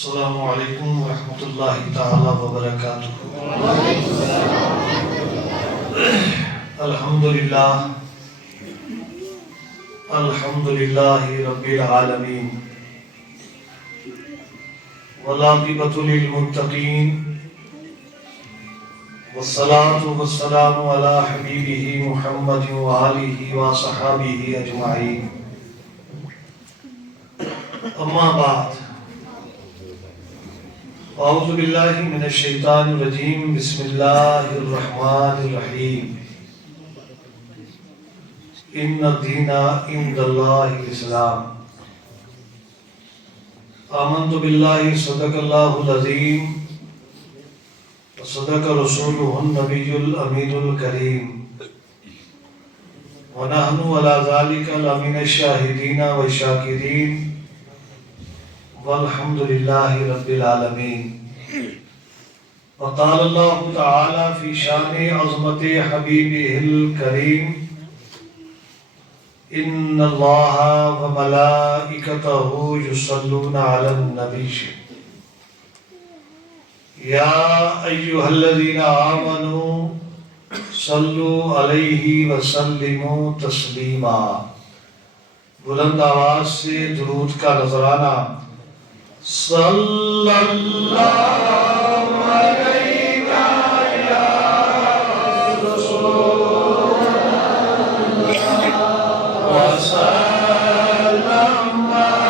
السلام علیکم ورحمۃ اللہ تعالی وبرکاتہ۔ الحمد للہ رب العالمین، والعاقبۃ للمتقین، والصلاة والسلام علی حبیبہ محمد وآلہ وصحبہ اجمعین۔ اما بعد، اعوذ باللہ من الشیطان الرجیم، بسم اللہ الرحمن الرحیم۔ ان الدین عند اللہ الاسلام۔ آمنت باللہ، صدق اللہ العظیم، وصدق رسولہ النبی الامین الکریم، ونحن علی ذلک لمن الشاہدین والشاکرین، والحمد للہ رب العالمین۔ وقال اللہ تعالی فی شان عظمت حبیبہ الکریم، ان اللہ وملائکتہ یصلون علی النبی، یا ایہا الذین آمنوا صلوا علیہ وسلموا تسلیما۔ بلند آواز سے درود کا نذرانہ۔ صلی اللہ علیہ یا رسول اللہ، وسلم علیہ یا حبیب اللہ، صلی اللہ علیہ یا رسول اللہ،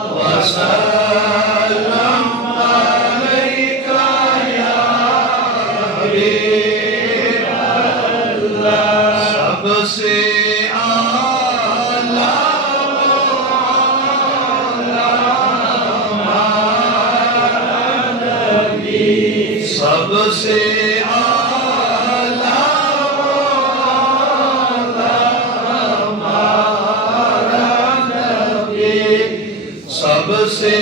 وسلم سے اعلیٰ نبی، سب سے اعلیٰ ہمارا نبی، سب سے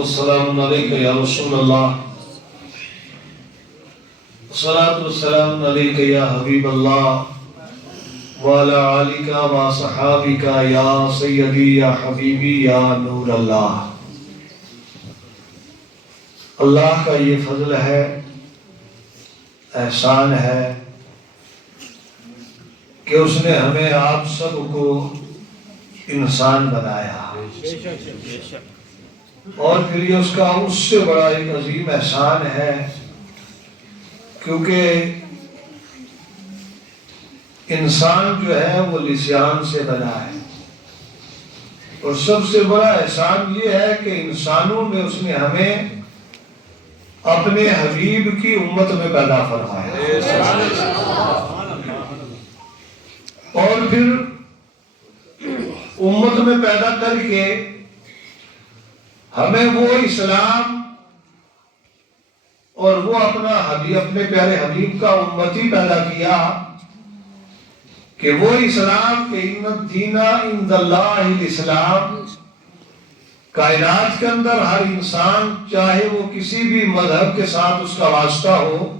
السلام علیکم یا رسول اللہ، الصلاة والسلام علیکم یا حبیب اللہ، وعلی آلک و صحابک یا سیدی یا حبیبی یا نور اللہ۔ اللہ کا یہ فضل ہے، احسان ہے کہ اس نے ہمیں آپ سب کو انسان بنایا، اور پھر یہ اس کا اس سے بڑا ایک عظیم احسان ہے کیونکہ انسان جو ہے وہ لسان سے بنا ہے، اور سب سے بڑا احسان یہ ہے کہ انسانوں میں اس نے ہمیں اپنے حبیب کی امت میں پیدا فرمایا، اور پھر امت میں پیدا کر کے ہمیں وہ اسلام اور وہ اپنے پیارے حبیب کا امتی پیدا کیا کہ وہ اسلام کہ ان الدین عند اللہ الاسلام، کائنات کے اندر ہر انسان چاہے وہ کسی بھی مذہب کے ساتھ اس کا واسطہ ہو،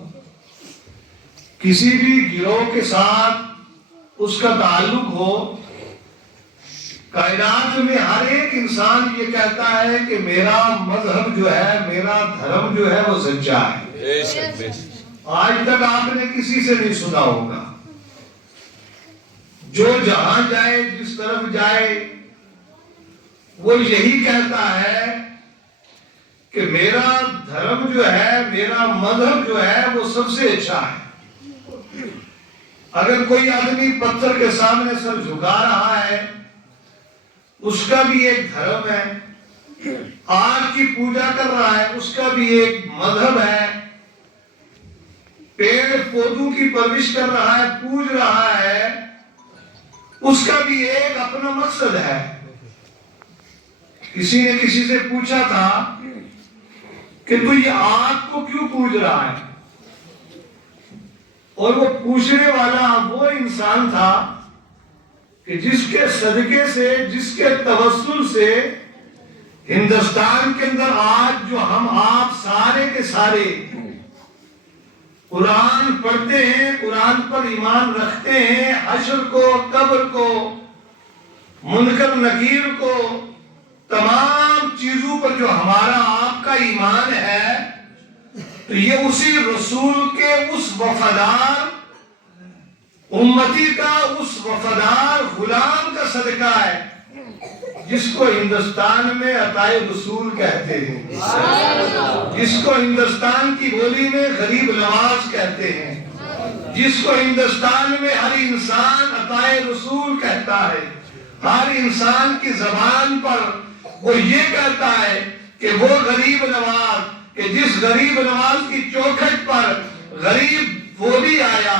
کسی بھی گروہ کے ساتھ اس کا تعلق ہو، کائنات میں ہر ایک انسان یہ کہتا ہے کہ میرا مذہب جو ہے، میرا دھرم جو ہے وہ سچا ہے۔ آج تک آپ نے کسی سے نہیں سنا ہوگا، جو جہاں جائے، جس طرف جائے، وہ یہی کہتا ہے کہ میرا دھرم جو ہے، میرا مذہب جو ہے وہ سب سے اچھا ہے۔ اگر کوئی آدمی پتھر کے سامنے سر جھکا رہا ہے، اس کا بھی ایک دھرم ہے۔ آگ کی پوجا کر رہا ہے، اس کا بھی ایک مذہب ہے۔ پیڑ پودوں کی پرورش کر رہا ہے، پوج رہا ہے، اس کا بھی ایک اپنا مقصد ہے۔ کسی نے کسی سے پوچھا تھا کہ تو یہ آگ کو کیوں پوج رہا ہے؟ اور وہ پوچھنے والا وہ انسان تھا کہ جس کے صدقے سے، جس کے توسل سے ہندوستان کے اندر آج جو ہم آپ سارے کے سارے قرآن پڑھتے ہیں، قرآن پر ایمان رکھتے ہیں، حشر کو، قبر کو، منکر نکیر کو، تمام چیزوں پر جو ہمارا آپ کا ایمان ہے، تو یہ اسی رسول کے اس وفادار امتی کا، اس وفادار غلام کا صدقہ ہے جس کو ہندوستان میں عطائے رسول کہتے ہیں، جس کو ہندوستان کی بولی میں غریب نواز کہتے ہیں، جس کو ہندوستان میں ہر انسان عطائے رسول کہتا ہے۔ ہر انسان کی زبان پر وہ یہ کہتا ہے کہ وہ غریب نواز، کہ جس غریب نواز کی چوکھٹ پر غریب وہ بھی آیا،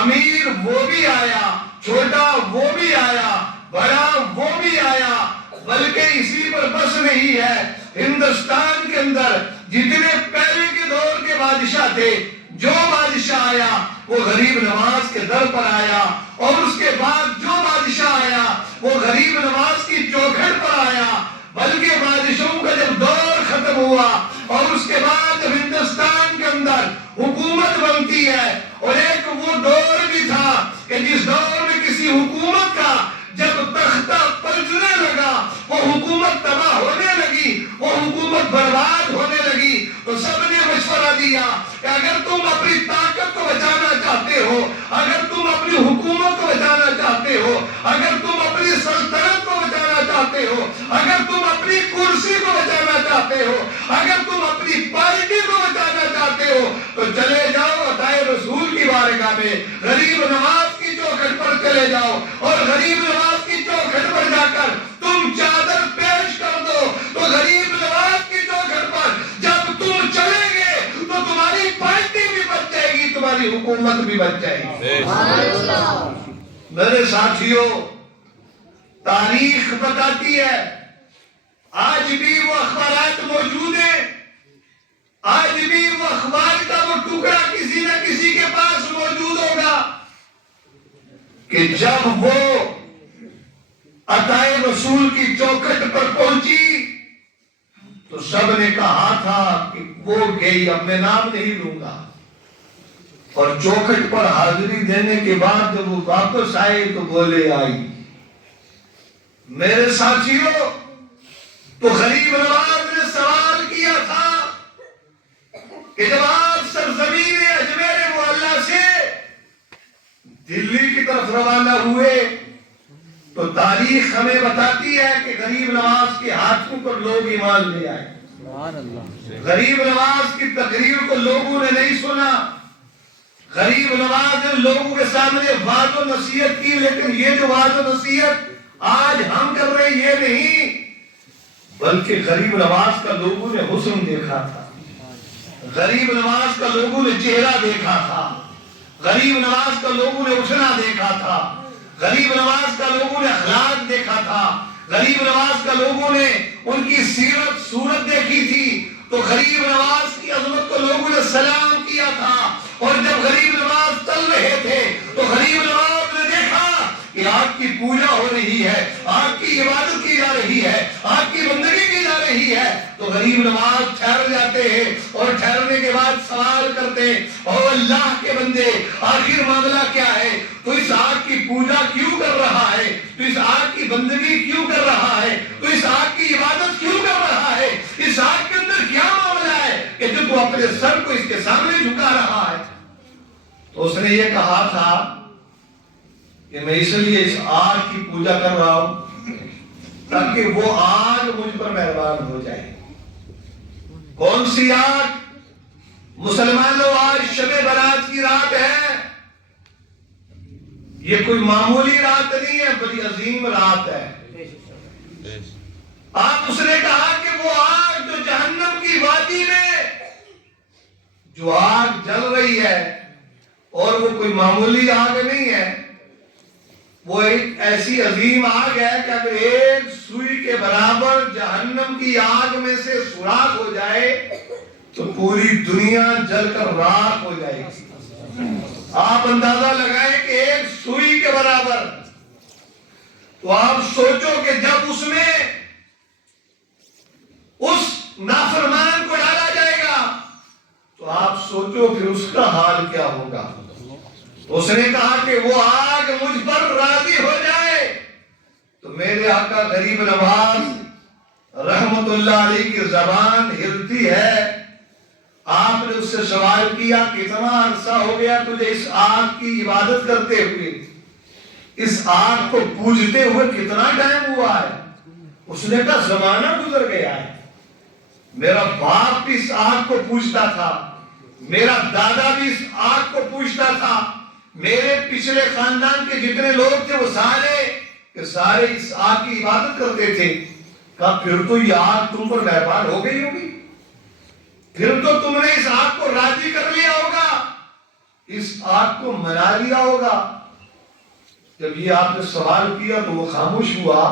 امیر وہ بھی آیا، چھوٹا وہ بھی آیا، بڑا وہ بھی آیا، بلکہ اسی پر بس نہیں ہے، ہندوستان کے اندر جتنے پہلے کے دور کے بادشاہ تھے، جو بادشاہ آیا وہ غریب نواز کے در پر آیا، اور اس کے بعد جو بادشاہ آیا وہ غریب نواز کی چوکھٹ پر آیا۔ بلکہ بادشاہوں کا جب دور ختم ہوا اور اس کے بعد جب ہندوستان کے اندر حکومت بنتی ہے، اور ایک وہ دور بھی تھا کہ جس دور میں کسی حکومت کا جب تختہ پلٹنے لگا، وہ حکومت تباہ ہونے لگی، وہ حکومت برباد ہونے لگی، تو سب نے مشورہ دیا کہ اگر تم اپنی طاقت کو بچانا چاہتے ہو، اگر تم اپنی حکومت کو بچانا چاہتے ہو، اگر تم اپنی سلطنت کو بچانا چاہتے ہو، اگر تم اپنی کرسی کو بچانا چاہتے ہو، اگر تم اپنی پارٹی کو بچانا چاہتے ہو، تو چلے جاؤ عطائے رسول کی بارگاہ میں، غریب نواز کی چوکھٹ پر چلے جاؤ، اور غریب نواز کی چوکھٹ پر جا کر تم چادر پیش کر دو، تو غریب نواز کی چوکھٹ پر جب تم چلے گے تو تمہاری پارٹی بھی بچ جائے گی، تمہاری حکومت بھی بچ جائے گی۔ میرے ساتھیوں، تاریخ بتاتی ہے، آج بھی وہ اخبارات موجود ہیں، آج بھی وہ اخبار کا وہ ٹکڑا کسی نہ کسی کے پاس موجود ہوگا کہ جب وہ عطائے رسول کی چوکھٹ پر پہنچی تو سب نے کہا تھا کہ وہ گئی، اب میں نام نہیں لوں گا، اور چوکھٹ پر حاضری دینے کے بعد جب وہ واپس آئے تو بولے آئی۔ میرے ساتھیوں، تو غریب نواز نے سوال کیا تھا کہ جب آپ سرزمین اجمیر معلیٰ سے دلی کی طرف روانہ ہوئے تو تاریخ ہمیں بتاتی ہے کہ غریب نواز کے ہاتھوں پر لوگ ایمان لے آئے۔ غریب نواز کی تقریر کو لوگوں نے نہیں سنا، غریب نواز نے لوگوں کے سامنے وعظ و نصیحت کی، لیکن یہ جو وعظ و نصیحت آج ہم کر رہے ہیں یہ نہیں، بلکہ غریب نواز کا لوگوں نے حسن دیکھا تھا، غریب نواز کا لوگوں نے چہرہ دیکھا تھا، غریب نواز کا لوگوں نے اٹھنا دیکھا تھا، غریب نواز کا لوگوں نے اخلاق دیکھا تھا، غریب نواز کا لوگوں نے ان کی سیرت صورت دیکھی تھی، تو غریب نواز کی عظمت کو لوگوں نے سلام کیا تھا، اور جب غریب نواز چل رہے تھے تو غریب نواز نے دیکھا رہی ہے، آگ کی عبادت کی جا رہی ہے، آگ کی بندگی کی جا رہی ہے، تو غریب نواز ٹھہر جاتے ہیں اور ٹھہرنے کے بعد سوال کرتے ہیں، او اللہ کے بندے آخر معاملہ کیا ہے؟ تو اس آگ کی پوجا کیوں کر رہا ہے؟ تو اس آگ کی بندگی کیوں کر رہا ہے؟ تو اس آگ کی عبادت کیوں کر رہا ہے؟ اس آگ کے اندر کیا معاملہ ہے کہ جو تو اپنے سر کو اس کے سامنے جھکا رہا ہے؟ تو اس نے یہ کہا تھا کہ میں اس لیے اس آگ کی پوجا کر رہا ہوں تاکہ وہ آگ مجھ پر مہربان ہو جائے۔ کون سی آگ؟ مسلمانوں، آج شب برات کی رات ہے، یہ کوئی معمولی رات نہیں ہے، بڑی عظیم رات ہے۔ آپ اس نے کہا کہ وہ آگ جو جہنم کی وادی میں جو آگ جل رہی ہے، اور وہ کوئی معمولی آگ نہیں ہے، وہ ایک ایسی عظیم آگ ہے کہ اگر ایک سوئی کے برابر جہنم کی آگ میں سے سوراخ ہو جائے تو پوری دنیا جل کر راکھ ہو جائے گی۔ آپ اندازہ لگائیں کہ ایک سوئی کے برابر، تو آپ سوچو کہ جب اس میں اس نافرمان کو ڈالا جائے گا تو آپ سوچو پھر اس کا حال کیا ہوگا۔ اس نے کہا کہ وہ آگ مجھ پر راضی ہو جائے تو میرے آقا غریب نواز رحمت اللہ علیہ کی زبان ہلتی ہے۔ آپ نے اس سے سوال کیا کتنا عرصہ ہو گیا تجھے اس آگ کی عبادت کرتے ہوئے، اس آگ کو پوجتے ہوئے کتنا ٹائم ہوا ہے؟ اس نے کہا زمانہ گزر گیا ہے، میرا باپ بھی اس آگ کو پوجتا تھا، میرا دادا بھی اس آگ کو پوجتا تھا، میرے پچھلے خاندان کے جتنے لوگ تھے وہ سارے اس آگ کی عبادت کرتے تھے۔ کہا پھر تو یہ آگ تم پر مہربان ہو گئی ہوگی، پھر تو تم نے اس آگ کو راضی کر لیا ہوگا، اس آگ کو منا لیا ہوگا۔ جب یہ آپ نے سوال کیا تو وہ خاموش ہوا،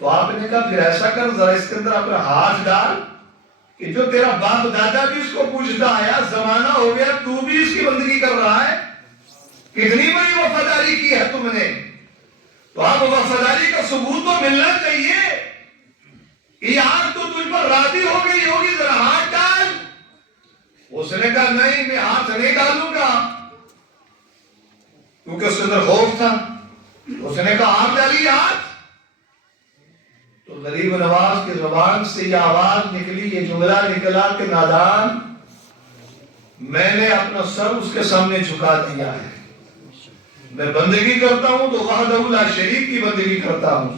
تو آپ نے کہا پھر ایسا کر ذرا اس کے اندر اپنا ہاتھ ڈال کہ جو تیرا باپ دادا بھی اس کو پوجتا آیا، زمانہ ہو گیا تو بھی اس کی بندگی کر رہا ہے، کتنی بڑی وفاداری کی ہے تم نے؟ تو اب وفاداری کا ثبوت تو ملنا چاہیے، یہ آگ تو تجھ پر راضی ہو گئی ہوگی، ذرا ہاتھ ڈال۔ اس نے کہا نہیں میں ہاتھ نہیں ڈالوں گا، کیونکہ اس کے اندر خوف تھا۔ اس نے کہا آپ ڈالیے ہاتھ۔ تو غریب نواز کی زبان سے یہ آواز نکلی، یہ جملہ نکلا کہ نادان، میں نے اپنا سر اس کے سامنے جھکا دیا ہے، میں بندگی کرتا ہوں تو وحدہ لا شریک کی بندگی کرتا ہوں،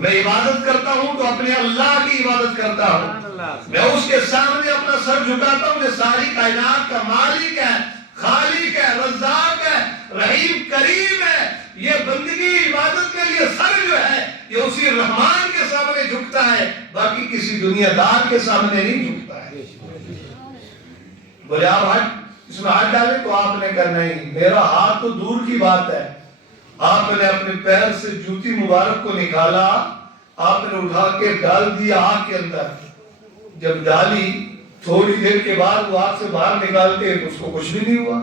میں عبادت کرتا ہوں تو اپنے اللہ کی عبادت کرتا ہوں، میں اس کے سامنے اپنا سر جھکاتا ہوں، یہ ساری کائنات کا مالک ہے، خالق ہے، رزاق ہے، رحیم کریم ہے، یہ بندگی عبادت کے لیے سر جو ہے یہ اسی رحمان کے سامنے جھکتا ہے، باقی کسی دنیا دار کے سامنے نہیں جھکتا ہے۔ بولے آپ اس میں ہاتھ ڈالے؟ تو آپ نے کہا نہیں، میرا ہاتھ تو دور کی بات ہے۔ آپ نے اپنے پیر سے جوتی مبارک کو نکالا، آپ نے اٹھا کے ڈال دیا آگ کے اندر۔ جب ڈالی تھوڑی دیر کے بعد وہ آگ سے باہر نکالتے تو اس کو کچھ بھی نہیں ہوا۔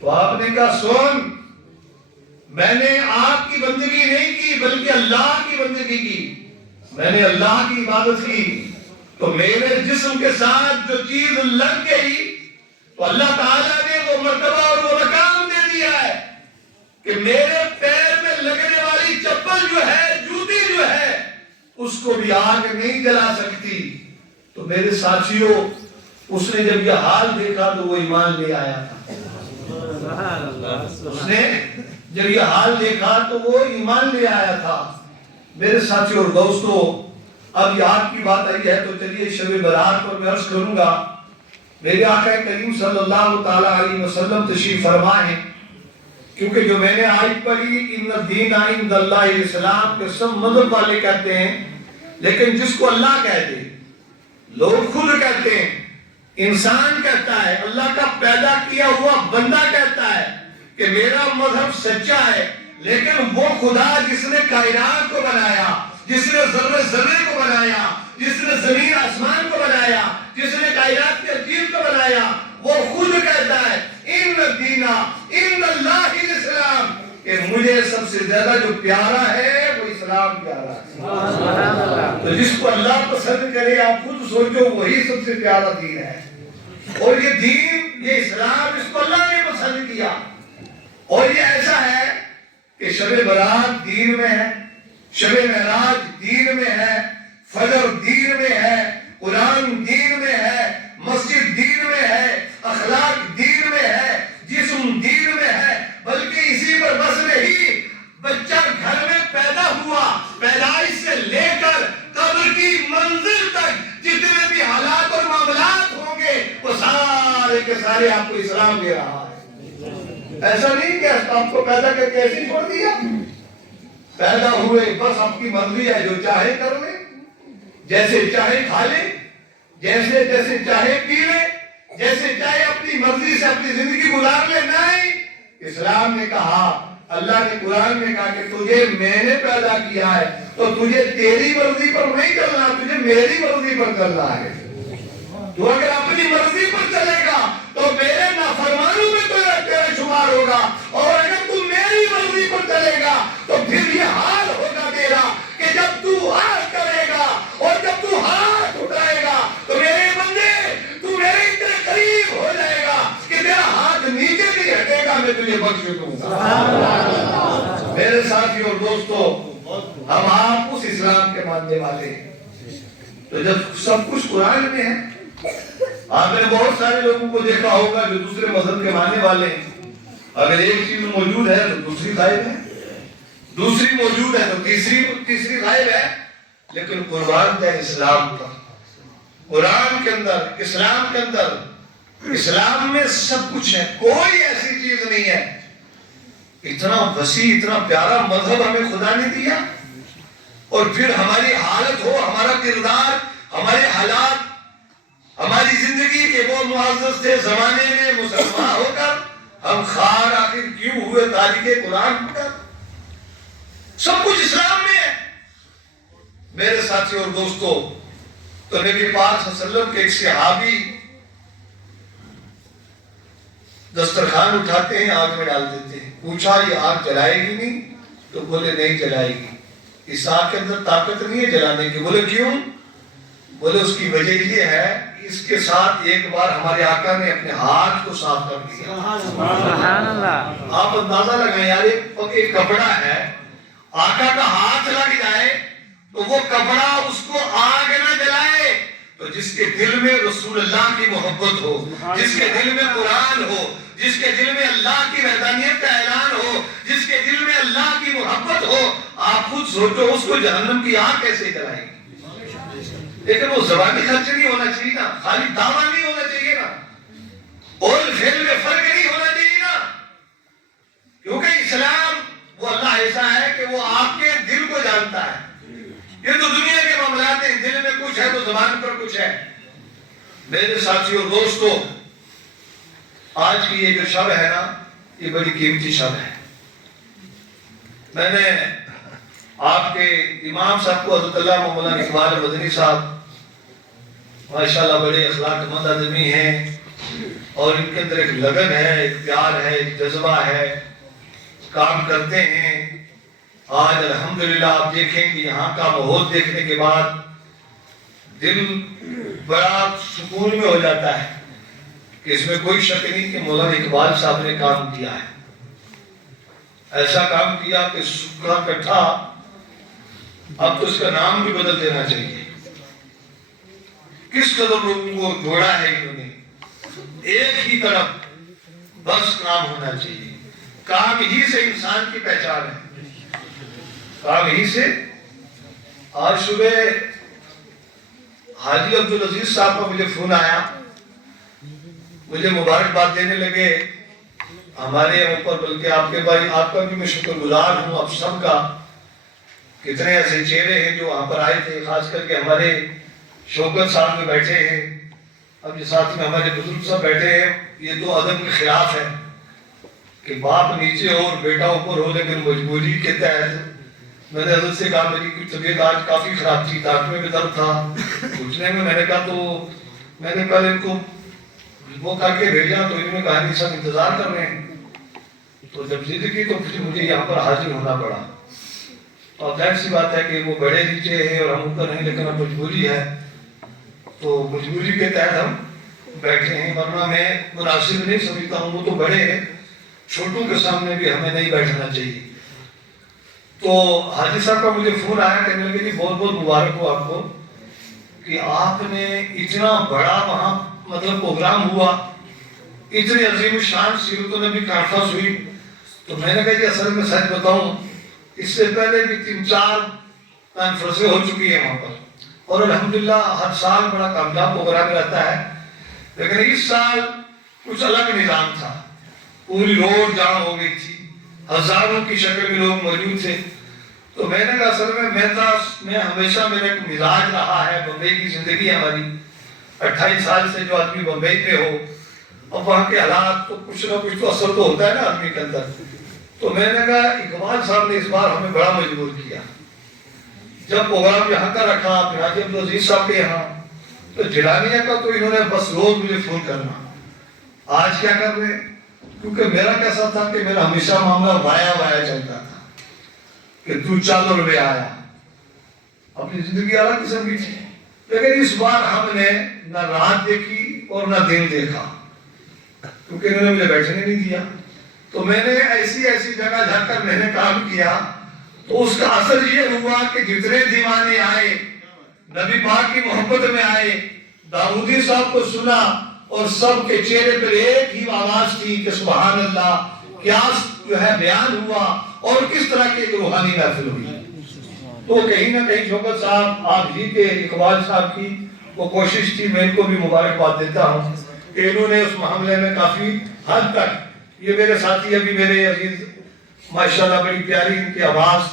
تو آپ نے کہا سن، میں نے آگ کی بندگی نہیں کی بلکہ اللہ کی بندگی کی، میں نے اللہ کی عبادت کی، تو میرے جسم کے ساتھ جو چیز لگ گئی تو اللہ تعالیٰ نے وہ مرتبہ اور وہ مقام دے دیا ہے کہ میرے پیر میں لگنے والی چپل جو ہے، جوتی جو ہے، اس کو بھی آگ نہیں جلا سکتی۔ تو میرے ساتھیوں، اس نے جب یہ حال دیکھا تو وہ ایمان لے آیا تھا۔ اس نے جب یہ حال دیکھا تو وہ ایمان لے آیا تھا۔ میرے ساتھیوں اور دوستوں، اب یہ آگ کی بات آئی ہے تو چلیے شب برات پر میں عرض کروں گا، میرے آقا کریم صلی اللہ تعالیٰ علیہ وسلم تشریف فرما ہے، کیونکہ جو میں نے آیت پڑھی ان الدین عند اللہ الاسلام کے سب مذہب والے کہتے ہیں، لیکن جس کو اللہ کہتے ہیں، لوگ خود کہتے ہیں، انسان کہتا ہے، اللہ کا پیدا کیا ہوا بندہ کہتا ہے کہ میرا مذہب سچا ہے، لیکن وہ خدا جس نے کائنات کو بنایا، جس نے ذرے ذرے کو بنایا، جس نے زمین آسمان کو بنایا، جس نے کائنات کے عجیب کو بنایا، وہ خود کہتا ہے ان الدین عند اللہ الاسلام، کہ مجھ مجھے سب سے زیادہ جو پیارا ہے وہ اسلام پیارا ہے. تو جس کو اللہ پسند کرے آپ خود سوچو وہی سب سے پیارا دین ہے. اور یہ دین، یہ اسلام، اس کو اللہ نے پسند کیا. اور یہ ایسا ہے کہ شب برات دین میں ہے، شب معراج دین میں ہے، فجر دین میں ہے، قرآن دین میں ہے، مسجد دین میں ہے، اخلاق دین میں ہے، جسم دین میں ہے. بلکہ اسی پر بس نہیں، بچہ گھر میں پیدا ہوا، پیدائش سے لے کر قبر کی منزل تک جتنے بھی حالات اور معاملات ہوں گے وہ سارے کے سارے آپ کو اسلام دے رہا ہے. ایسا نہیں کہ آپ کو پیدا کر کے ایسے چھوڑ دیا. پیدا ہوئے بس آپ کی مرضی ہے، جو چاہے کر لے، جیسے چاہے کھا لے، جیسے چاہے پی لے، جیسے چاہے اپنی مرضی سے اپنی زندگی گزار لے. نہیں، اسلام نے کہا، اللہ نے قرآن میں کہا کہ تجھے میں نے پیدا کیا ہے تو تجھے تیری مرضی پر نہیں چلنا، تجھے میری مرضی پر چلنا ہے. تو اگر اپنی مرضی پر چلے گا تو میرے نافرمانوں میں تیرا شمار ہوگا، اور اگر تو میری مرضی پر چلے گا تو پھر یہ حال ہوگا تیرا کہ جب تو ہاتھ کرے گا اور جب تو ہاتھ اٹھائے گا تو میرے بندے تو میرے اتنے قریب ہو جائے گا کہ تیرا ہاتھ نیچے نہیں ہٹے گا، میں تجھے بخش دوں گا. میرے ساتھی اور دوستو، ہم آپ اس اسلام کے ماننے والے ہیں. تو جب سب کچھ قرآن میں ہے، آپ نے بہت سارے لوگوں کو دیکھا ہوگا جو دوسرے مذہب کے ماننے والے ہیں. اگر ایک چیز موجود ہے تو دوسری غائب ہے، دوسری موجود ہے تو تیسری غائب ہے. لیکن قربان ہے اسلام پر. قرآن کے اندر، اسلام کے اندر، اسلام میں سب کچھ ہے، کوئی ایسی چیز نہیں ہے. اتنا وسیع، اتنا پیارا مذہب ہمیں خدا نے دیا، اور پھر ہماری حالت ہو، ہمارا کردار، ہمارے حالات، ہماری زندگی کے وہ معزز تھے زمانے میں مسلمان ہو کر ہم خار آخر کیوں ہوئے تاریخ قرآن پر. سب کچھ اسلام میں ہے. میرے ساتھی اور دوستو، تو نبی پاک صلی اللہ علیہ وسلم کے ایک صحابی دسترخوان اٹھاتے ہیں، آگ میں ڈال دیتے ہیں. پوچھا یہ آگ جلائے گی نہیں؟ تو بولے نہیں جلائے گی. اس آگ کے اندر طاقت نہیں ہے جلانے کی. بولے کیوں؟ بولے اس کی وجہ یہ ہے، اس کے ساتھ ایک بار ہمارے آقا نے اپنے ہاتھ کو صاف کر دیا. سبحان اللہ. آپ اندازہ لگائیں یار، ایک کپڑا ہے، آقا کا ہاتھ لگ جائے تو وہ کپڑا اس کو آگ نہ جلائے. تو جس کے دل میں رسول اللہ کی محبت ہو، جس کے دل میں قرآن ہو، جس کے دل میں اللہ کی وحدانیت کا اعلان ہو، جس کے دل میں اللہ کی محبت ہو، آپ خود سوچو اس کو جہنم کی آگ کیسے جلائے گی. لیکن وہ زبانی خرچ نہیں ہونا چاہیے نا، خالی دعویٰ نہیں ہونا چاہیے نا، اور فعل میں فرق نہیں ہونا چاہیے نا. کیونکہ اسلام وہ اللہ ایسا ہے کہ وہ آپ کے دل کو جانتا ہے. یہ تو دنیا کے معاملات ہیں، دل میں کچھ ہے تو زبان پر کچھ ہے. میرے ساتھی اور دوستو، آج کی یہ جو شب ہے نا، یہ بڑی قیمتی شب ہے. میں نے آپ کے امام صاحب کو حضرت اللہ مولانا اقبال مدنی صاحب ماشاءاللہ بڑے اخلاق مند آدمی ہیں، اور ان کے اندر ایک لگن ہے، ایک پیار ہے، ایک جذبہ ہے، کام کرتے ہیں. آج الحمدللہ آپ دیکھیں کہ یہاں کا ماحول دیکھنے کے بعد دل بڑا سکون میں ہو جاتا ہے کہ اس میں کوئی شک نہیں کہ مولانا اقبال صاحب نے کام کیا ہے. ایسا کام کیا کہ سکھا کٹھا، اب تو اس کا نام بھی بدل دینا چاہیے. کس قدر لوگوں کو جوڑا ہے انہوں نے ایک ہی طرف، بس کام ہونا چاہیے. کام ہی سے انسان کی پہچان ہے، کام ہی سے. آج صبح حاجی عبدالعزیز صاحب کا مجھے فون آیا، مجھے مبارکباد دینے لگے ہمارے اوپر، بلکہ آپ کے بھائی آپ کا بھی میں شکر گزار ہوں. آپ سب کا، کتنے ایسے چہرے ہیں جو وہاں پر آئے تھے، خاص کر کے ہمارے شوکت صاحب میں بیٹھے ہیں، اب جو ساتھ میں ہمارے بزرگ صاحب بیٹھے ہیں. یہ تو ادب کے خلاف ہے کہ باپ نیچے ہو اور بیٹا اوپر ہو، لیکن مجبوری کے تحت میں نے حضرت سے کہا میری کچھ طبیعت آج کافی خراب تھی، دانتوں میں درد تھا. پوچھنے میں نے کہا تو میں نے کل ان کو وہ کر کے بھیجا، تو انہوں نے کہا نہیں سب انتظار کر رہے ہیں. تو جب ضد کی تو پھر مجھے یہاں پر حاضر ہونا پڑا. اور ظاہر سی بات ہے کہ وہ بڑے نیچے ہیں اور ہم اوپر نہیں، لیکن اب مجبوری ہے، تو مجبوری کے تحت ہم بیٹھے ہیں، ورنہ میں مناسب نہیں سمجھتا ہوں. وہ تو بڑے ہیں، چھوٹوں کے سامنے بھی ہمیں نہیں بیٹھنا چاہیے. تو حاجی صاحب کا مجھے فون آیا، کہنے لگے جی بہت بہت مبارک ہو آپ کو کہ آپ نے اتنا بڑا وہاں مطلب پروگرام ہوا، اتنی عظیم شان سیرت النبی کانفرنس ہوئی. تو میں نے کہا جی اصل میں سچ بتاؤں، اس سے پہلے بھی 3-4 کانفرنسیں ہو چکی ہیں وہاں پر، اور الحمدللہ ہر سال بڑا کامیاب پروگرام رہتا ہے. لیکن اس سال کچھ الگ نظام تھا، پوری روڈ جام ہو گئی تھی، ہزاروں کی شکل میں لوگ موجود تھے. تو میں نے کہا اصل میں ہمیشہ میرا ایک مزاج رہا ہے، بمبئی کی زندگی ہماری 28 سال سے جو آدمی بمبئی میں ہو اور وہاں کے حالات، تو کچھ نہ کچھ تو اثر تو ہوتا ہے نا آدمی کے اندر. تو میں نے کہا اقبال صاحب نے اس بار ہمیں بڑا مجبور کیا. جب پروگرام یہاں کا رکھا پھر حاجی عبدالعزیز صاحب کے یہاں، تو جیلانیہ کا تو انہوں نے بس روز مجھے فون کرنا آج کیا کر رہے ہیں، کیونکہ میرا کیسا تھا کہ میرا ہمیشہ معاملہ وایا چلتا تھا کہ تو چل روپے آیا، اپنی زندگی الگ قسم کی تھی. لیکن اس بار ہم نے نہ رات دیکھی اور نہ دن دیکھا، کیونکہ انہوں نے مجھے بیٹھنے نہیں دیا. تو میں نے ایسی جگہ جا کر میں نے کام کیا، تو اس کا اثر یہ ہوا کہ جتنے دیوانے آئے نبی پاک کی محبت میں آئے، داؤدی صاحب کو سنا، اور سب کے چہرے پر ایک ہی آواز تھی کہ سبحان اللہ، کیا جو ہے بیان ہوا اور کس طرح کی ایک روحانی محفل ہوئی. تو کہیں نہ کہیں شوکت صاحب آپ ہی کے اقبال صاحب کی وہ کوشش تھی، میں ان کو بھی مبارکباد دیتا ہوں کہ انہوں نے اس معاملے میں کافی حد تک، یہ میرے ساتھی ابھی میرے عزیز ماشاءاللہ بڑی پیاری ان کی آواز،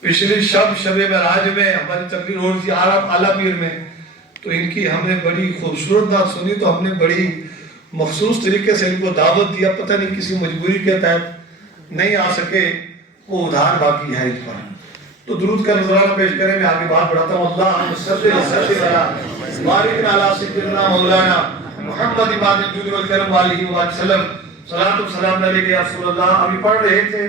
پچھلی شب معراج میں ہماری تقریر ہو رہی تھی اعلیٰ پیر میں، تو ان کی ہم نے بڑی خوبصورت بات سنی، تو ہم نے بڑی مخصوص طریقے سے ان کو دعوت دیا. پتہ نہیں کسی مجبوری کے تحت نہیں آ سکے، وہ ادھار باقی ہے اس پر. تو درود کا نظرانہ پیش کریں، میں آگے بات بڑھاتا ہوں. اللہم صلی علی بارک علی سیدنا مولانا محمد امام الجود والکرم علیہ وسلم، صلاۃ و سلام علیہ یا رسول اللہ. ابھی پڑھ رہے تھے،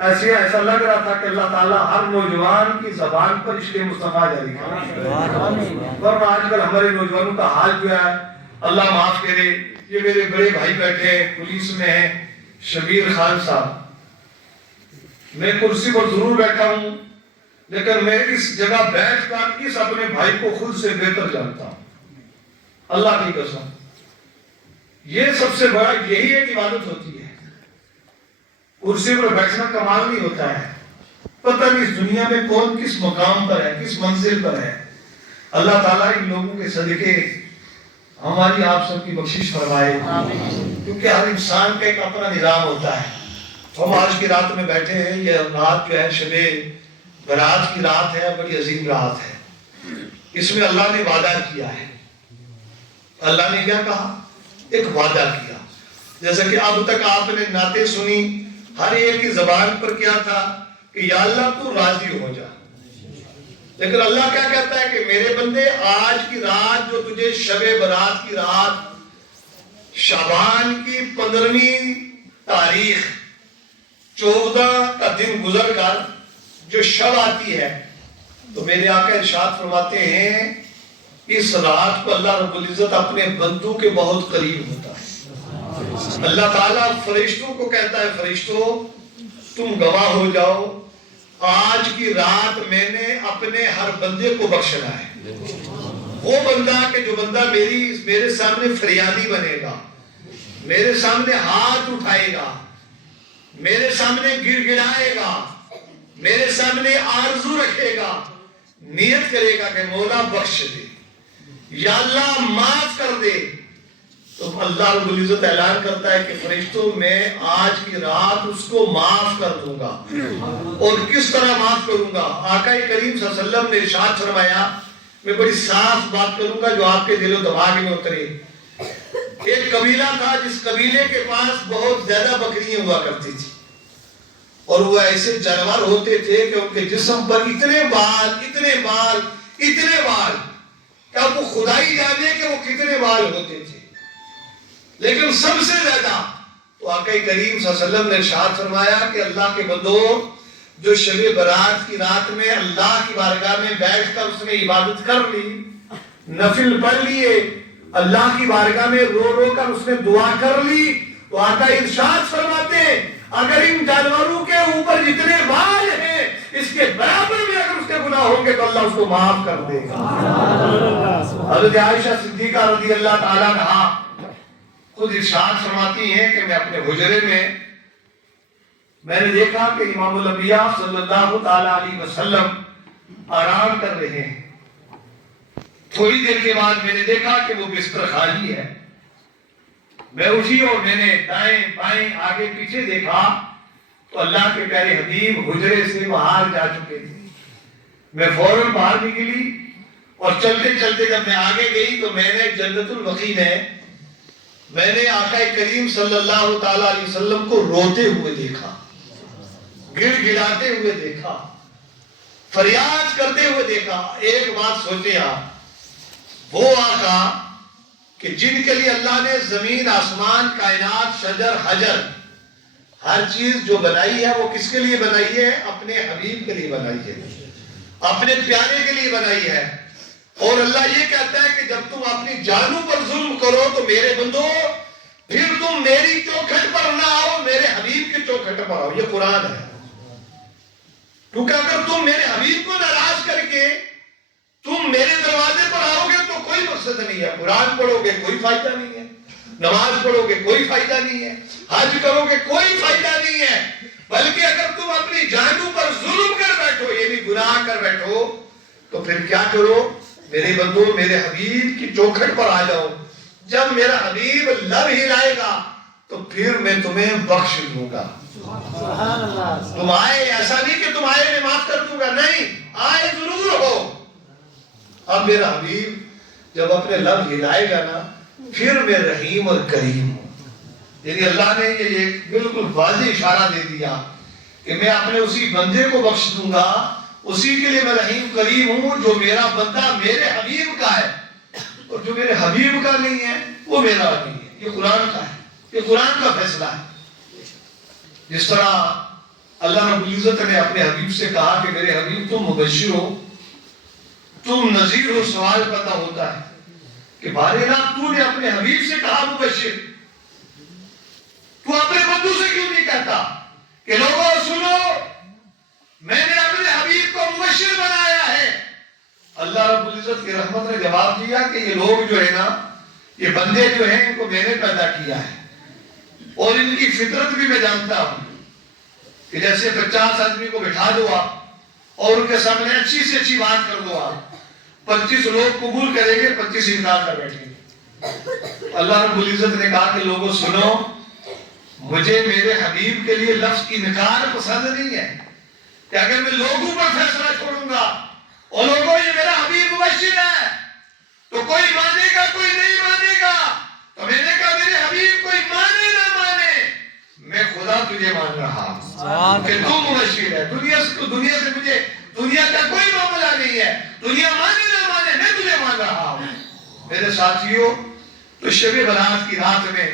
ایسا لگ رہا تھا کہ اللہ تعالیٰ ہر نوجوان کی زبان پر عشق مصطفیٰ جاری کرے. ورنہ آج کل ہمارے نوجوانوں کا حال جو ہے اللہ معاف کرے. یہ میرے بڑے بھائی بیٹھے ہیں، پولیس میں ہیں، شبیر خان صاحب. میں کرسی پر ضرور بیٹھا ہوں، لیکن میں اس جگہ بیٹھ کر اس اپنے بھائی کو خود سے بہتر جانتا ہوں، اللہ کی قسم. یہ سب سے بڑا یہی ایک عبادت ہوتی ہے. کرسی پر بیٹھنا کمال نہیں ہوتا ہے. پتہ نہیں اس دنیا میں کون کس مقام پر ہے، کس منزل پر ہے. اللہ تعالیٰ ان لوگوں کے صدقے ہماری آپ سب کی بخشش فرمائے، کیونکہ ہر انسان کا ایک اپنا نظام ہوتا ہے. ہم آج کی رات میں بیٹھے ہیں، یہ رات جو ہے شب برات کی رات ہے، بڑی عظیم رات ہے. اس میں اللہ نے وعدہ کیا ہے. اللہ نے کیا کہا؟ ایک وعدہ کیا. جیسا کہ اب تک آپ نے نعتیں سنی، ہر ایک کی زبان پر کیا تھا کہ یا اللہ تو راضی ہو جا. لیکن اللہ کیا کہتا ہے کہ میرے بندے آج کی رات جو تجھے شب برات کی رات شعبان کی 15ویں تاریخ 14 کا دن گزر کر جو شب آتی ہے، تو میرے آقا ارشاد فرماتے ہیں اس رات کو اللہ رب العزت اپنے بندوں کے بہت قریب ہوتا ہے. اللہ تعالیٰ فرشتوں کو کہتا ہے فرشتوں تم گواہ ہو جاؤ، آج کی رات میں نے اپنے ہر بندے کو بخشنا ہے. وہ بندہ کہ جو بندہ میرے سامنے فریادی بنے گا، میرے سامنے ہاتھ اٹھائے گا، میرے سامنے گر گرائے گا، میرے سامنے آرزو رکھے گا، نیت کرے گا کہ مولا بخش دے یا اللہ معاف کر دے، تو اللہ رب العزت اعلان کرتا ہے کہ فرشتوں میں آج کی رات اس کو معاف کر دوں گا. اور کس طرح معاف کروں گا؟ آقا کریم صلی اللہ علیہ وسلم نے ارشاد فرمایا، میں بڑی صاف بات کروں گا جو آپ کے دل و دماغ میں اترے. ایک قبیلہ تھا جس قبیلے کے پاس بہت زیادہ بکریاں ہوا کرتی تھی، اور وہ ایسے جانور ہوتے تھے کہ ان کے جسم پر اتنے بال کہ وہ خدائی جانے کہ وہ کتنے بال ہوتے تھے. لیکن سب سے زیادہ تو آقا کریم صلی اللہ علیہ وسلم نے ارشاد فرمایا کہ اللہ کے بندو جو شب برات کی رات میں اللہ کی بارگاہ میں بیٹھ کر اس نے عبادت کر لی، نفل پڑھ لیے، اللہ کی بارگاہ میں رو رو کر اس نے دعا کر لی، تو آقا ارشاد فرماتے ہیں اگر ان جانوروں کے اوپر جتنے بال ہیں اس کے برابر میں اگر اس کے گناہ ہوں گے تو اللہ اس کو معاف کر دے گا۔ حضرت عائشہ صدیقہ رضی اللہ تعالیٰ عنہا خود ارشاد فرماتی ہیں کہ میں اپنے حجرے میں نے دیکھا کہ امام الانبیاء صلی اللہ تعالیٰ علیہ وسلم آرام کر رہے ہیں، تھوڑی دیر کے بعد میں نے دیکھا کہ وہ بستر خالی ہے، میں اٹھی اور میں نے دائیں بائیں آگے پیچھے دیکھا تو اللہ کے پیارے حبیب حجرے سے باہر جا چکے تھے۔ میں فوراً باہر نکلی اور چلتے چلتے جب میں آگے گئی تو میں نے جنت البقیع میں نے آقا کریم صلی اللہ تعالیٰ علیہ وسلم کو روتے ہوئے دیکھا، گڑ گڑاتے ہوئے دیکھا، فریاد کرتے ہوئے دیکھا۔ ایک بات سوچیں آپ، وہ آقا کہ جن کے لیے اللہ نے زمین آسمان کائنات شجر حجر ہر چیز جو بنائی ہے وہ کس کے لیے بنائی ہے؟ اپنے حبیب کے لیے بنائی ہے، اپنے پیارے کے لیے بنائی ہے۔ اور اللہ یہ کہتا ہے کہ جب تم اپنی جانوں پر ظلم کرو تو میرے بندو پھر تم میری چوکھٹ پر نہ آؤ، میرے حبیب کی چوکھٹ پر آؤ۔ یہ قرآن ہے، کیونکہ اگر تم میرے حبیب کو ناراض کر کے تم میرے دروازے پر آؤ گے تو کوئی مقصد نہیں ہے، قرآن پڑھو گے کوئی فائدہ نہیں ہے، نماز پڑھو گے کوئی فائدہ نہیں ہے، حج کرو گے کوئی فائدہ نہیں ہے، بلکہ اگر تم اپنی جانوں پر ظلم کر بیٹھو یعنی گناہ کر بیٹھو تو پھر کیا کرو؟ میرے بندو میرے حبیب کی چوکھٹ پر آ جاؤ، جب میرا حبیب لب ہلائے گا تو پھر میں تمہیں بخش دوں گا۔ تم آئے، ایسا نہیں کہ تم آئے میں معاف کر دوں گا، نہیں، آئے ضرور ہو۔ اب میرا حبیب جب اپنے لب ہلائے گا نا پھر میں رحیم اور کریم ہوں۔ یعنی اللہ نے یہ ایک بالکل واضح اشارہ دے دیا کہ میں اپنے اسی بندے کو بخش دوں گا، اسی کے لیے میں رحیم کریم ہوں جو میرا بندہ میرے حبیب کا ہے، اور جو میرے حبیب کا نہیں ہے وہ میرا نہیں ہے۔ یہ قرآن کا ہے، یہ قرآن کا فیصلہ ہے۔ جس طرح اللہ رب العزت نے اپنے حبیب سے کہا کہ میرے حبیب تم مبشر ہو، تم نذیر ہو، سوال پتہ ہوتا ہے کہ بارے نا تو نے اپنے حبیب سے کہا مبشر، تو اپنے بندوں سے کیوں نہیں کہتا کہ لوگوں سنو میں نے اپنے حبیب کو مبشر بنایا ہے؟ اللہ رب العزت کی رحمت نے جواب دیا کہ یہ لوگ جو ہے نا، یہ بندے جو ہیں ان کو میں نے پیدا کیا ہے اور ان کی فطرت بھی میں جانتا ہوں کہ جیسے 50 آدمی کو بٹھا دو آپ اور ان کے سامنے اچھی سے اچھی بات کر دو آپ، 25 لوگ قبول کریں گے، 25 انکار کر بیٹھیں گے۔ اللہ رب العزت نے کہا کہ لوگوں سنو، مجھے میرے حبیب کے لیے لفظ انکار پسند نہیں ہے کہ اگر میں لوگوں پر فیصلہ چھوڑوں گا اور لوگوں یہ میرا حبیب مبشر ہے تو کوئی مانے گا کوئی نہیں مانے گا، تو میں نے کہا میرے حبیب کوئی مانے نہ مانے میں خدا تجھے مان رہا ہوں کہ تو مبشر ہے۔ دنیا سے مجھے دنیا کا کوئی معاملہ نہیں ہے، دنیا مانے نہ مانے میں تجھے مان رہا ہوں۔ میرے ساتھیوں، تو شب برات کی رات میں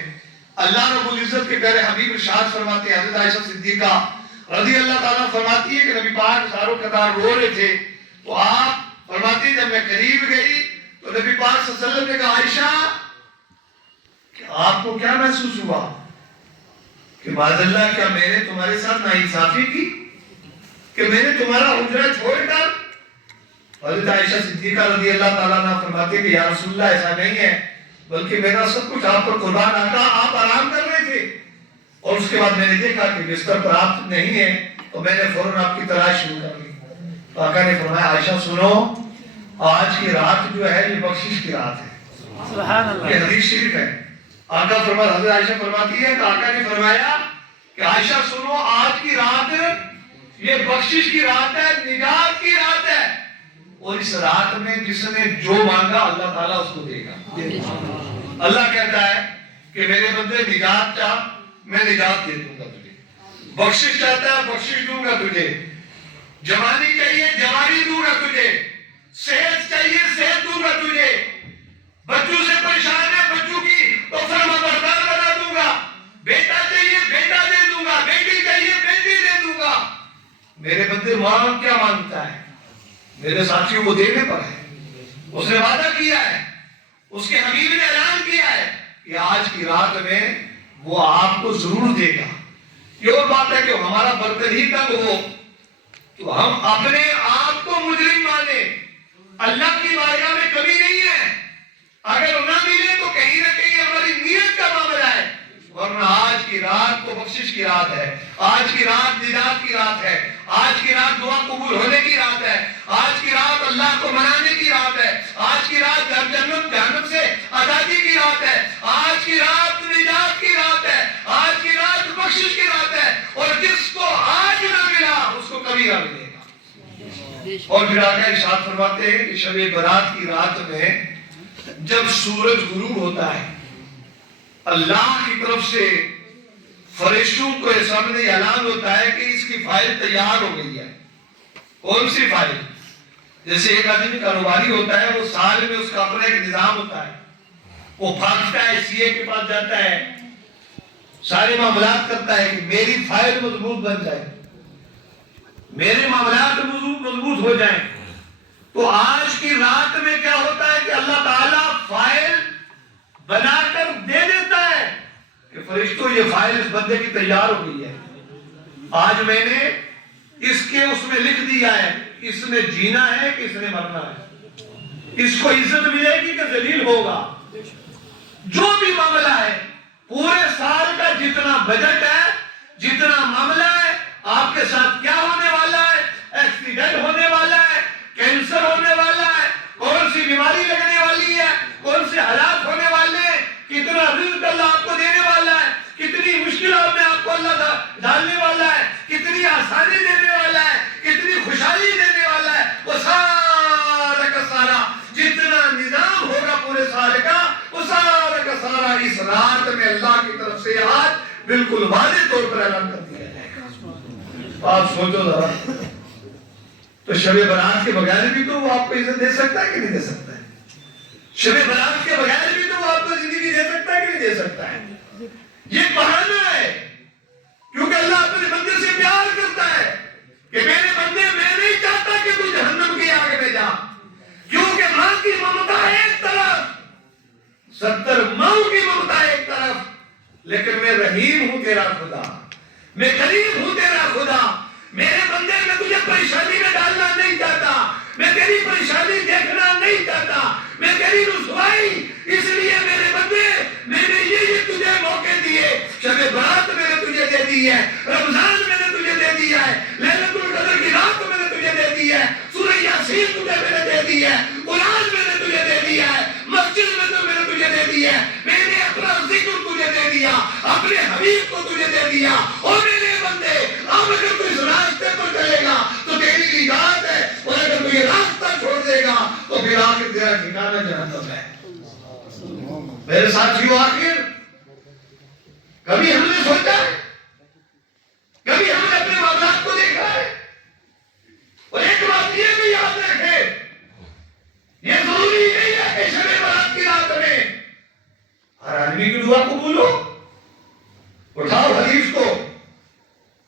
اللہ رب العزت کے پیارے حبیب ارشاد فرماتے ہیں، حضرت عائشہ صدیقہ رضی اللہ تعالیٰ فرماتی ہے کہ نبی پاک ساروں قطار رو رہے تھے تو آپ فرماتی جب میں قریب گئی تو نبی پاک صلی اللہ علیہ وسلم نے کہا عائشہ کہ آپ کو کیا محسوس ہوا کہ معاذ اللہ کیا میں نے تمہارے ساتھ ناانصافی کی کہ میں نے تمہارا حجرہ چھوڑ کر؟ حضرت عائشہ صدیقہ رضی اللہ تعالیٰ عنہ فرماتے ہیں کہ یا رسول اللہ ایسا نہیں ہے، بلکہ میرا سب کچھ آپ پر قربان آتا، آپ آرام کر رہے تھے اور اس کے بعد میں نے دیکھا کہ بستر پر آپ نہیں ہیں تو میں نے فوراً آپ کی تلاش شروع کر لی۔ تو آقا نے فرمایا عائشہ سنو، آج کی رات جو ہے یہ بخشش کی رات ہے، سبحان اللہ، یہ حدیث شریف ہے۔ آقا فرمایا، حضرت عائشہ فرماتی ہے کہ آقا نے فرمایا کہ عائشہ سنو، آج کی رات یہ بخشش کی رات ہے، نجات کی رات ہے، اور اس رات میں جس نے جو مانگا اللہ تعالیٰ اس کو دے گا۔ اللہ کہتا ہے کہ میرے بندے نجات چاہ میں نجات دے دوں گا تجھے، بخشش چاہتا ہے بخشش دوں گا تجھے، جوانی چاہیے جوانی دوں گا تجھے، صحت چاہیے صحت دوں گا تجھے، بچوں سے پریشان ہے بچوں کی تو فرما بردار بنا دوں گا، بیٹا چاہیے میرے بندے مانگ کیا مانگتا ہے؟ میرے ساتھیوں کو دینے پر ہے. اس نے وعدہ کیا ہے, اس کے حبیب نے اعلان کیا ہے کہ آج کی رات میں وہ آپ کو ضرور دے گا. یہ اور بات ہے کہ ہمارا برتن ہی تنگ ہو تو ہم اپنے آپ کو مجرم مانے. اللہ کی بارگاہ میں کمی نہیں ہے, اگر نہ ملے تو کہیں نہ کہیں ہماری نیت کا معاملہ ہے. ورنہ آج کی رات تو بخشش کی رات ہے, آج کی رات نجات کی رات ہے, آج کی رات دعا قبول ہونے کی رات ہے, آج کی رات اللہ کو منانے کی رات ہے, آج کی رات جنت جہنم سے آزادی کی رات ہے, آج کی رات نجات کی رات ہے, آج کی رات بخشش کی رات ہے. اور جس کو آج نہ ملا اس کو کبھی نہ ملے گا. اور پھر آگے ارشاد فرماتے ہیں کہ شب برات کی رات میں جب سورج غروب ہوتا ہے, اللہ کی طرف سے فرشتوں کو سامنے اعلان ہوتا ہے کہ اس کی فائل تیار ہو گئی ہے. کون سی فائل؟ جیسے ایک آدمی کاروباری ہوتا ہے, وہ سال میں اس کا اپنا ایک نظام ہوتا ہے, وہ بھاگتا ہے سی اے کے پاس جاتا ہے, سارے معاملات کرتا ہے کہ میری فائل مضبوط بن جائے, میرے معاملات مضبوط ہو جائیں. تو آج کی رات میں کیا ہوتا ہے کہ اللہ تعالیٰ فائل بنا کر دے دیتا ہے کہ فرشتوں یہ فائل اس بندے کی تیار ہو گئی ہے. آج میں نے اس کے اس میں لکھ دیا ہے, اس نے جینا ہے کہ اس نے مرنا ہے, اس کو عزت ملے گی کہ ذلیل ہوگا. جو بھی معاملہ ہے, پورے سال کا جتنا بجٹ ہے, جتنا معاملہ ہے, آپ کے ساتھ کیا ہونے والا ہے, ایکسیڈنٹ ہونے والا ہے, کینسر ہونے والا ہے, کون سی بیماری لگنے والی ہے, کون سے حالات ہونے والے ہیں, کتنا رزق اللہ آپ کو دینے والا ہے, کتنی مشکلات میں آپ کو اللہ ڈالنے والا ہے, کتنی آسانی دینے والا ہے, کتنی خوشحالی دینے والا ہے, وہ سارا کا سارا جتنا نظام ہوگا پورے سال کا, وہ سارا کا سارا اس رات میں اللہ کی طرف سے آج بالکل واضح طور پر اعلان کر دیا جائے گا. آپ سوچو ذرا, تو شب برات کے بغیر بھی تو وہ آپ کو عزت دے سکتا ہے کہ نہیں دے سکتا ہے؟ شب برات کے بغیر بھی تو وہ آپ کو زندگی دے سکتا ہے کہ نہیں دے سکتا ہے؟ یہ بہانہ ہے, کیونکہ اللہ اپنے بندے سے پیار کرتا ہے کہ میرے بندے, میں نہیں چاہتا کہ تو جہنم کی آگ میں جا, کیونکہ ماں کی ممتا ایک طرف, 70 ماؤں کی ممتا ایک طرف, لیکن میں رحیم ہوں تیرا خدا, میں کریم ہوں تیرا خدا. میرے بندے, میں تجھے پریشانی میں ڈالنا نہیں چاہتا, میں تیری پریشانی دیکھنا نہیں چاہتا, میں تیری رسوائی, اس لیے میرے بندے میں نے یہ تجھے موقع دیے. شب برات میں نے تجھے دے دی ہے, رمضان میں نے تجھے دے دیا ہے, لیلۃ القدر کی رات میں نے تجھے دے دی ہے, سورہ یاسین تجھے میں نے دے دی ہے, قرآن میں نے تجھے دے دیا ہے, مسجد میں تو میں نے تجھے دے دی ہے, میں نے اپنا ذکر تجھے دے دیا, اپنے حبیب کو تجھے دے دیا. اور میرے بندے, اب اگر تو اس راستے پر چلے گا تو تیری نجات ہے, اور اگر تو یہ راستہ چھوڑ دے گا تو پھر آخر تیرا ٹھکانہ جہنم ہے. میرے ساتھیوں, آخر کبھی ہم نے سوچا ہے, کبھی ہم نے اپنے معاملات کو دیکھا ہے؟ اور ایک بات یہ بھی یاد رکھے, یہ ضروری نہیں ہے کہ شب برات کی رات میں ہر آدمی کی دعا قبول ہو. اٹھاؤ حدیث کو.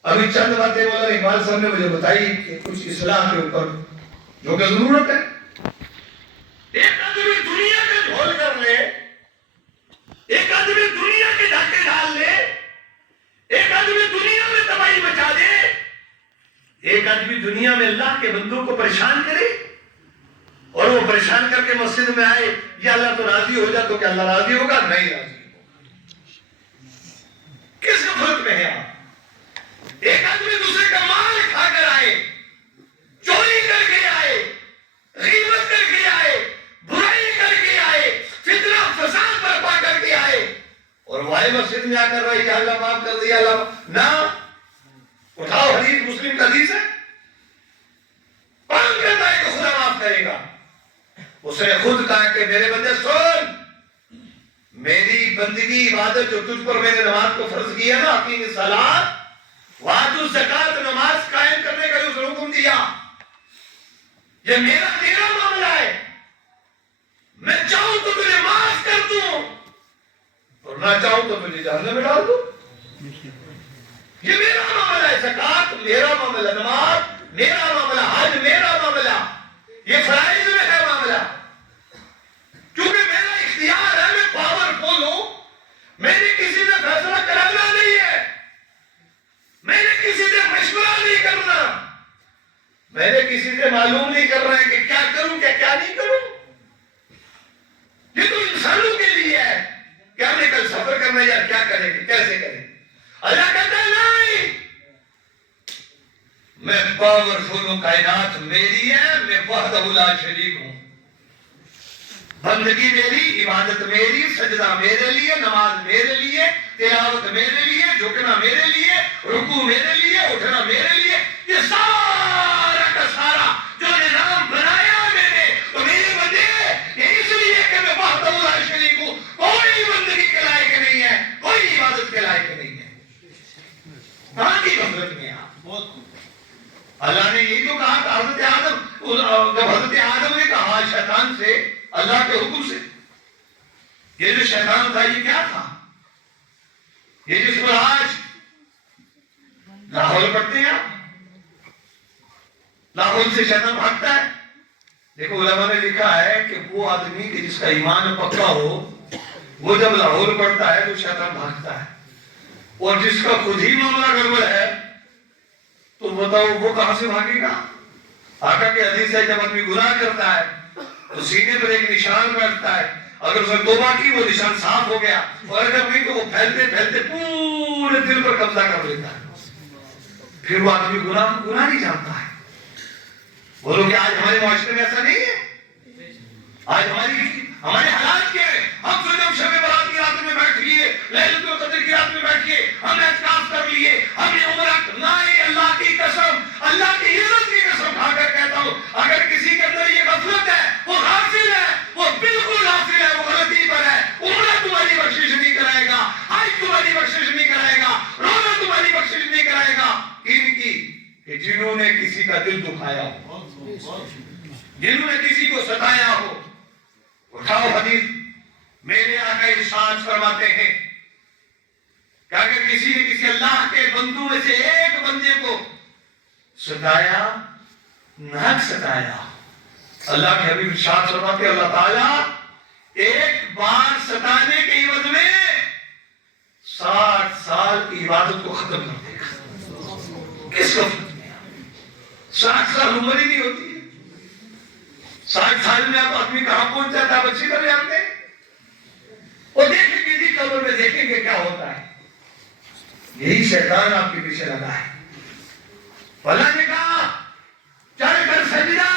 ابھی چند باتیں مولانا اقبال صاحب نے مجھے بتائی کہ کچھ اصلاح کے اوپر جو کہ ضرورت ہے. ایک آدمی دنیا میں بھول کر لے, ایک آدمی دنیا کے ڈھاکے ڈال لے, ایک آدمی دنیا میں تباہی مچا دے, ایک آدمی دنیا میں اللہ کے بندوں کو پریشان کرے, اور وہ پریشان کر کے مسجد میں آئے, یا اللہ تو راضی ہو جا, تو کیا اللہ راضی ہوگا؟ نہیں راضی ہوگا. کس غفلت میں ہے آپ؟ ایک آدمی دوسرے کا مال کھا کر آئے, چوری کر کے آئے, غیبت کر کے آئے, برائی کر کے آئے, فتنہ فساد برپا کر کے آئے, اور وہ آئے مسجد میں آ کر رہے کہ اللہ معاف کر دیا, اللہ نہ. اٹھاؤ حدیث, مسلم کا حدیث ہے, کون کہتا ہے کہ خدا معاف کرے گا؟ اس نے خود کہا کہ میرے بندے سن, میری بندگی عبادت جو تجھ پر میں نے نماز کو فرض کیا نا, اقیم الصلاۃ وآتوا الزکات, نماز قائم کرنے کا جو حکم دیا, یہ میرا تیرا معاملہ ہے. میں چاہوں تو تجھے معاف کر دوں, اور نہ چاہوں تو تجھے جہنم میں ڈال دوں. یہ میرا معاملہ ہے. زکات میرا معاملہ، نماز میرا معاملہ، حج میرا معاملہ، یہ فرائض میں ہے معاملہ، کیونکہ میرا اختیار ہے، میں پاورفل ہوں، میں نے کسی سے فیصلہ کرانا نہیں ہے، میں نے کسی سے مشورہ نہیں کرنا، میں نے کسی سے معلوم نہیں کرنا ہے کہ کیا کروں کیا نہیں کروں. یہ تو انسانوں کے لیے ہے کہ ہم نے کل سفر کرنا ہے یا کیا کریں گے، کیسے کریں. اللہ کہتا ہے نہیں، میں پاورفل ہوں، کائنات میری ہے، میں وحدہ لا شریک ہوں، بندگی میری، عبادت میری، سجدہ میرے لیے، نماز میرے لیے، تلاوت میرے لیے، جھکنا میرے لیے، رکوع میرے لیے، اٹھنا میرے لیے. یہ سارا کا سارا جو نظام بنایا میں نے تو میری وجہ یہ اس لیے کہ میں وحدہ لا شریک ہوں، کوئی بندگی کے لائق نہیں ہے، کوئی عبادت کے لائق نہیں ہے. کہاں کی غفلت میں آپ. اللہ نے یہی تو کہا کہ حضرت آدم، جب حضرت آدم نے کہا شیطان سے اللہ کے حکم سے، یہ جو شیطان تھا یہ کیا تھا، یہ جس پر آج لاہور پڑھتے ہیں آپ، لاہور سے شیطان بھاگتا ہے. دیکھو علماء نے لکھا ہے کہ وہ آدمی کہ جس کا ایمان پکا ہو وہ جب لاہور پڑھتا ہے تو شیطان بھاگتا ہے، اور جس کا خود ہی معاملہ گڑبڑ ہے تو بتاؤ وہ کہاں سے بھاگے گا. آقا کے حدیث ہے جب آدمی گناہ کرتا ہے تو سینے پر ایک نشان بیٹھتا ہے، اگر اس نے توبہ کی وہ نشان صاف ہو گیا، اور اگر نہیں تو وہ پھیلتے پھیلتے پورے دل پر قبضہ کر لیتا ہے، پھر وہ آدمی گناہ نہیں جانتا ہے. بولو کہ آج ہمارے معاشرے میں ایسا نہیں ہے. آج ہمارے حالات کیا ہے. ہم تو جب شب برات کی رات میں بیٹھ لیے، لیلۃ القدر کی رات میں بیٹھ کے ہم نے اعتکاف کر لیے، ہم نے عمرہ کرنا ہے. اللہ کی قسم، اللہ کی عزت کی قسم کھا کر کہتا ہوں، اگر کسی کے اندر یہ غفلت ہے، وہ غافل ہے، وہ بالکل غافل ہے، وہ غلطی پر ہے. عمرہ تمہاری بخشش نہیں کرائے گا، حج تمہاری بخشش نہیں کرائے گا، روزہ تمہاری بخشش نہیں کرائے گا. ان کی کہ جنہوں نے کسی کا دل دکھایا ہو، جنہوں نے کسی کو ستایا ہو. اٹھاؤ حدیث، میرے آقا ارشاد فرماتے ہیں کہ اگر کسی نے کسی اللہ کے بندوں میں سے ایک بندے کو ستایا، ناک ستایا، اللہ کے حبیب ارشاد فرماتے ہیں اللہ تعالیٰ ایک بار ستانے کے عوض میں 60 سال کی عبادت کو ختم کر دے گا. کس وقت میں 60 سال عمر ہی نہیں ہوتی ہے. 60 سال میں آپ آدمی کہاں پہنچ جاتا ہے، بچی کر جاتے ہیں. اور دیکھیں گے جی قبر میں دیکھیں گے کیا ہوتا ہے. یہی شیطان آپ کے پیچھے لگا ہے. اللہ نے کہا چل کر سجدہ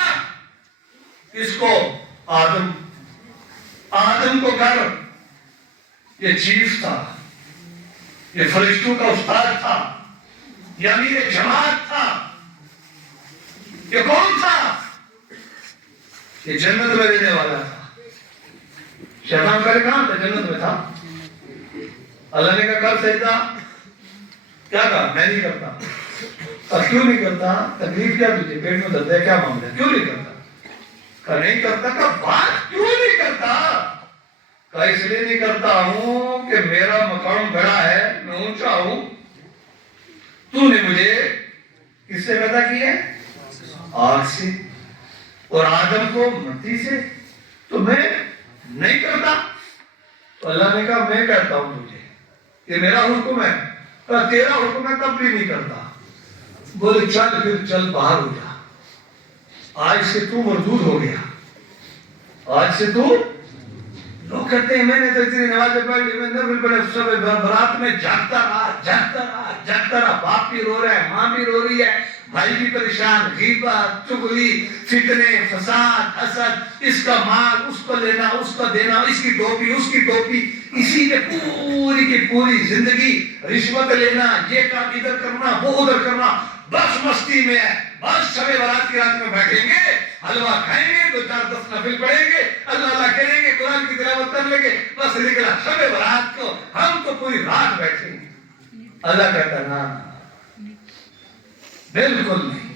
اس کو آدم کو کر. یہ چیف تھا، یہ فرشتوں کا استاد تھا، یہ امیر جماعت تھا. یہ کون تھا؟ یہ جنت میں رہنے والا تھا. شیطان کرے کہاں تھا؟ جنت میں تھا. اللہ نے کہا کر سجدہ. کیا کہا؟ میں نہیں کرتا. اور کیوں نہیں کرتا؟ تکلیف کیا تجھے؟ پیٹ میں درد ہے، کیا معاملہ ہے؟ کیوں نہیں کرتا؟ کہا نہیں کرتا. کہا بات کیوں نہیں کرتا؟ کہا اس لیے نہیں کرتا ہوں کہ میرا مقام بڑا ہے، میں اونچا ہوں. تو نے مجھے کس سے پیدا کیا ہے؟ آگ سے، اور آدم کو مٹی سے. تو میں نہیں کرتا. تو اللہ نے کہا میں کہتا ہوں تجھے، یہ میرا حکم ہے. کہا تیرا حکم ہے تب بھی نہیں کرتا. بولے چل پھر چل باہر ہو جا. آج سے تو مردود ہو گیا. آج سے تو لوگ کہتے ہیں میں نے تو اتنی نمازیں پڑھ لی، میں نفل پڑھے، سب برات میں جاگتا رہا. باپ بھی رو رہا ہے، ماں بھی رو رہی ہے، بھائی بھی پریشان، غیبت، چغلی، فتنے، فساد، حسد، اس کا مال اس کو لینا، اس کو دینا، اس کی ٹوپی اس کی ٹوپی، اسی نے پوری کی پوری زندگی رشوت لینا، یہ کام ادھر کرنا، وہ ادھر کرنا. بس مستی میں ہے. بس شب برات کی رات میں بیٹھیں گے، حلوہ کھائیں گے، 2-4 نفل پڑھیں گے، اللہ کریں گے، قرآن کی تلاوت کر لیں گے، بس نکلا شب برات کو. ہم تو پوری رات بیٹھیں گے. اللہ کہتا ہے نا، بالکل نہیں.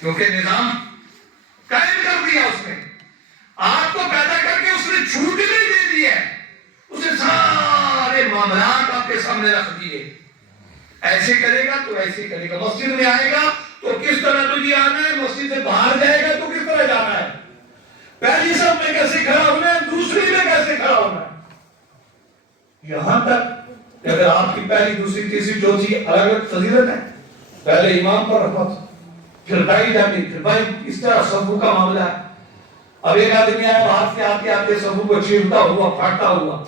کیونکہ نظام قائم کر دیا اس نے. آپ کو پیدا کر کے اس نے چھوٹ نہیں دے دی ہے. اس نے سارے معاملات آپ کے سامنے رکھ دیے. ایسے کرے گا تو ایسے کرے گا، مسجد میں آئے گا تو کس طرح تجھے آنا ہے، مسجد سے باہر جائے گا تو کس طرح جانا ہے، پہلی صف میں کیسے کھڑا ہونا ہے، دوسری میں کیسے کھڑا ہونا ہے، یہاں تک کہ اگر آپ کی پہلی دوسری تیسری چوتھی الگ الگ فضیلت ہے، پہلے امام پر رحمت، پھر بھائی جاتی، پھر بھائی، اس طرح صفوں کا معاملہ ہے۔ اب ایک آدمی آیا باہر سے آتے آتے صفوں کو چیرتا ہوا پھاٹتا ہوا،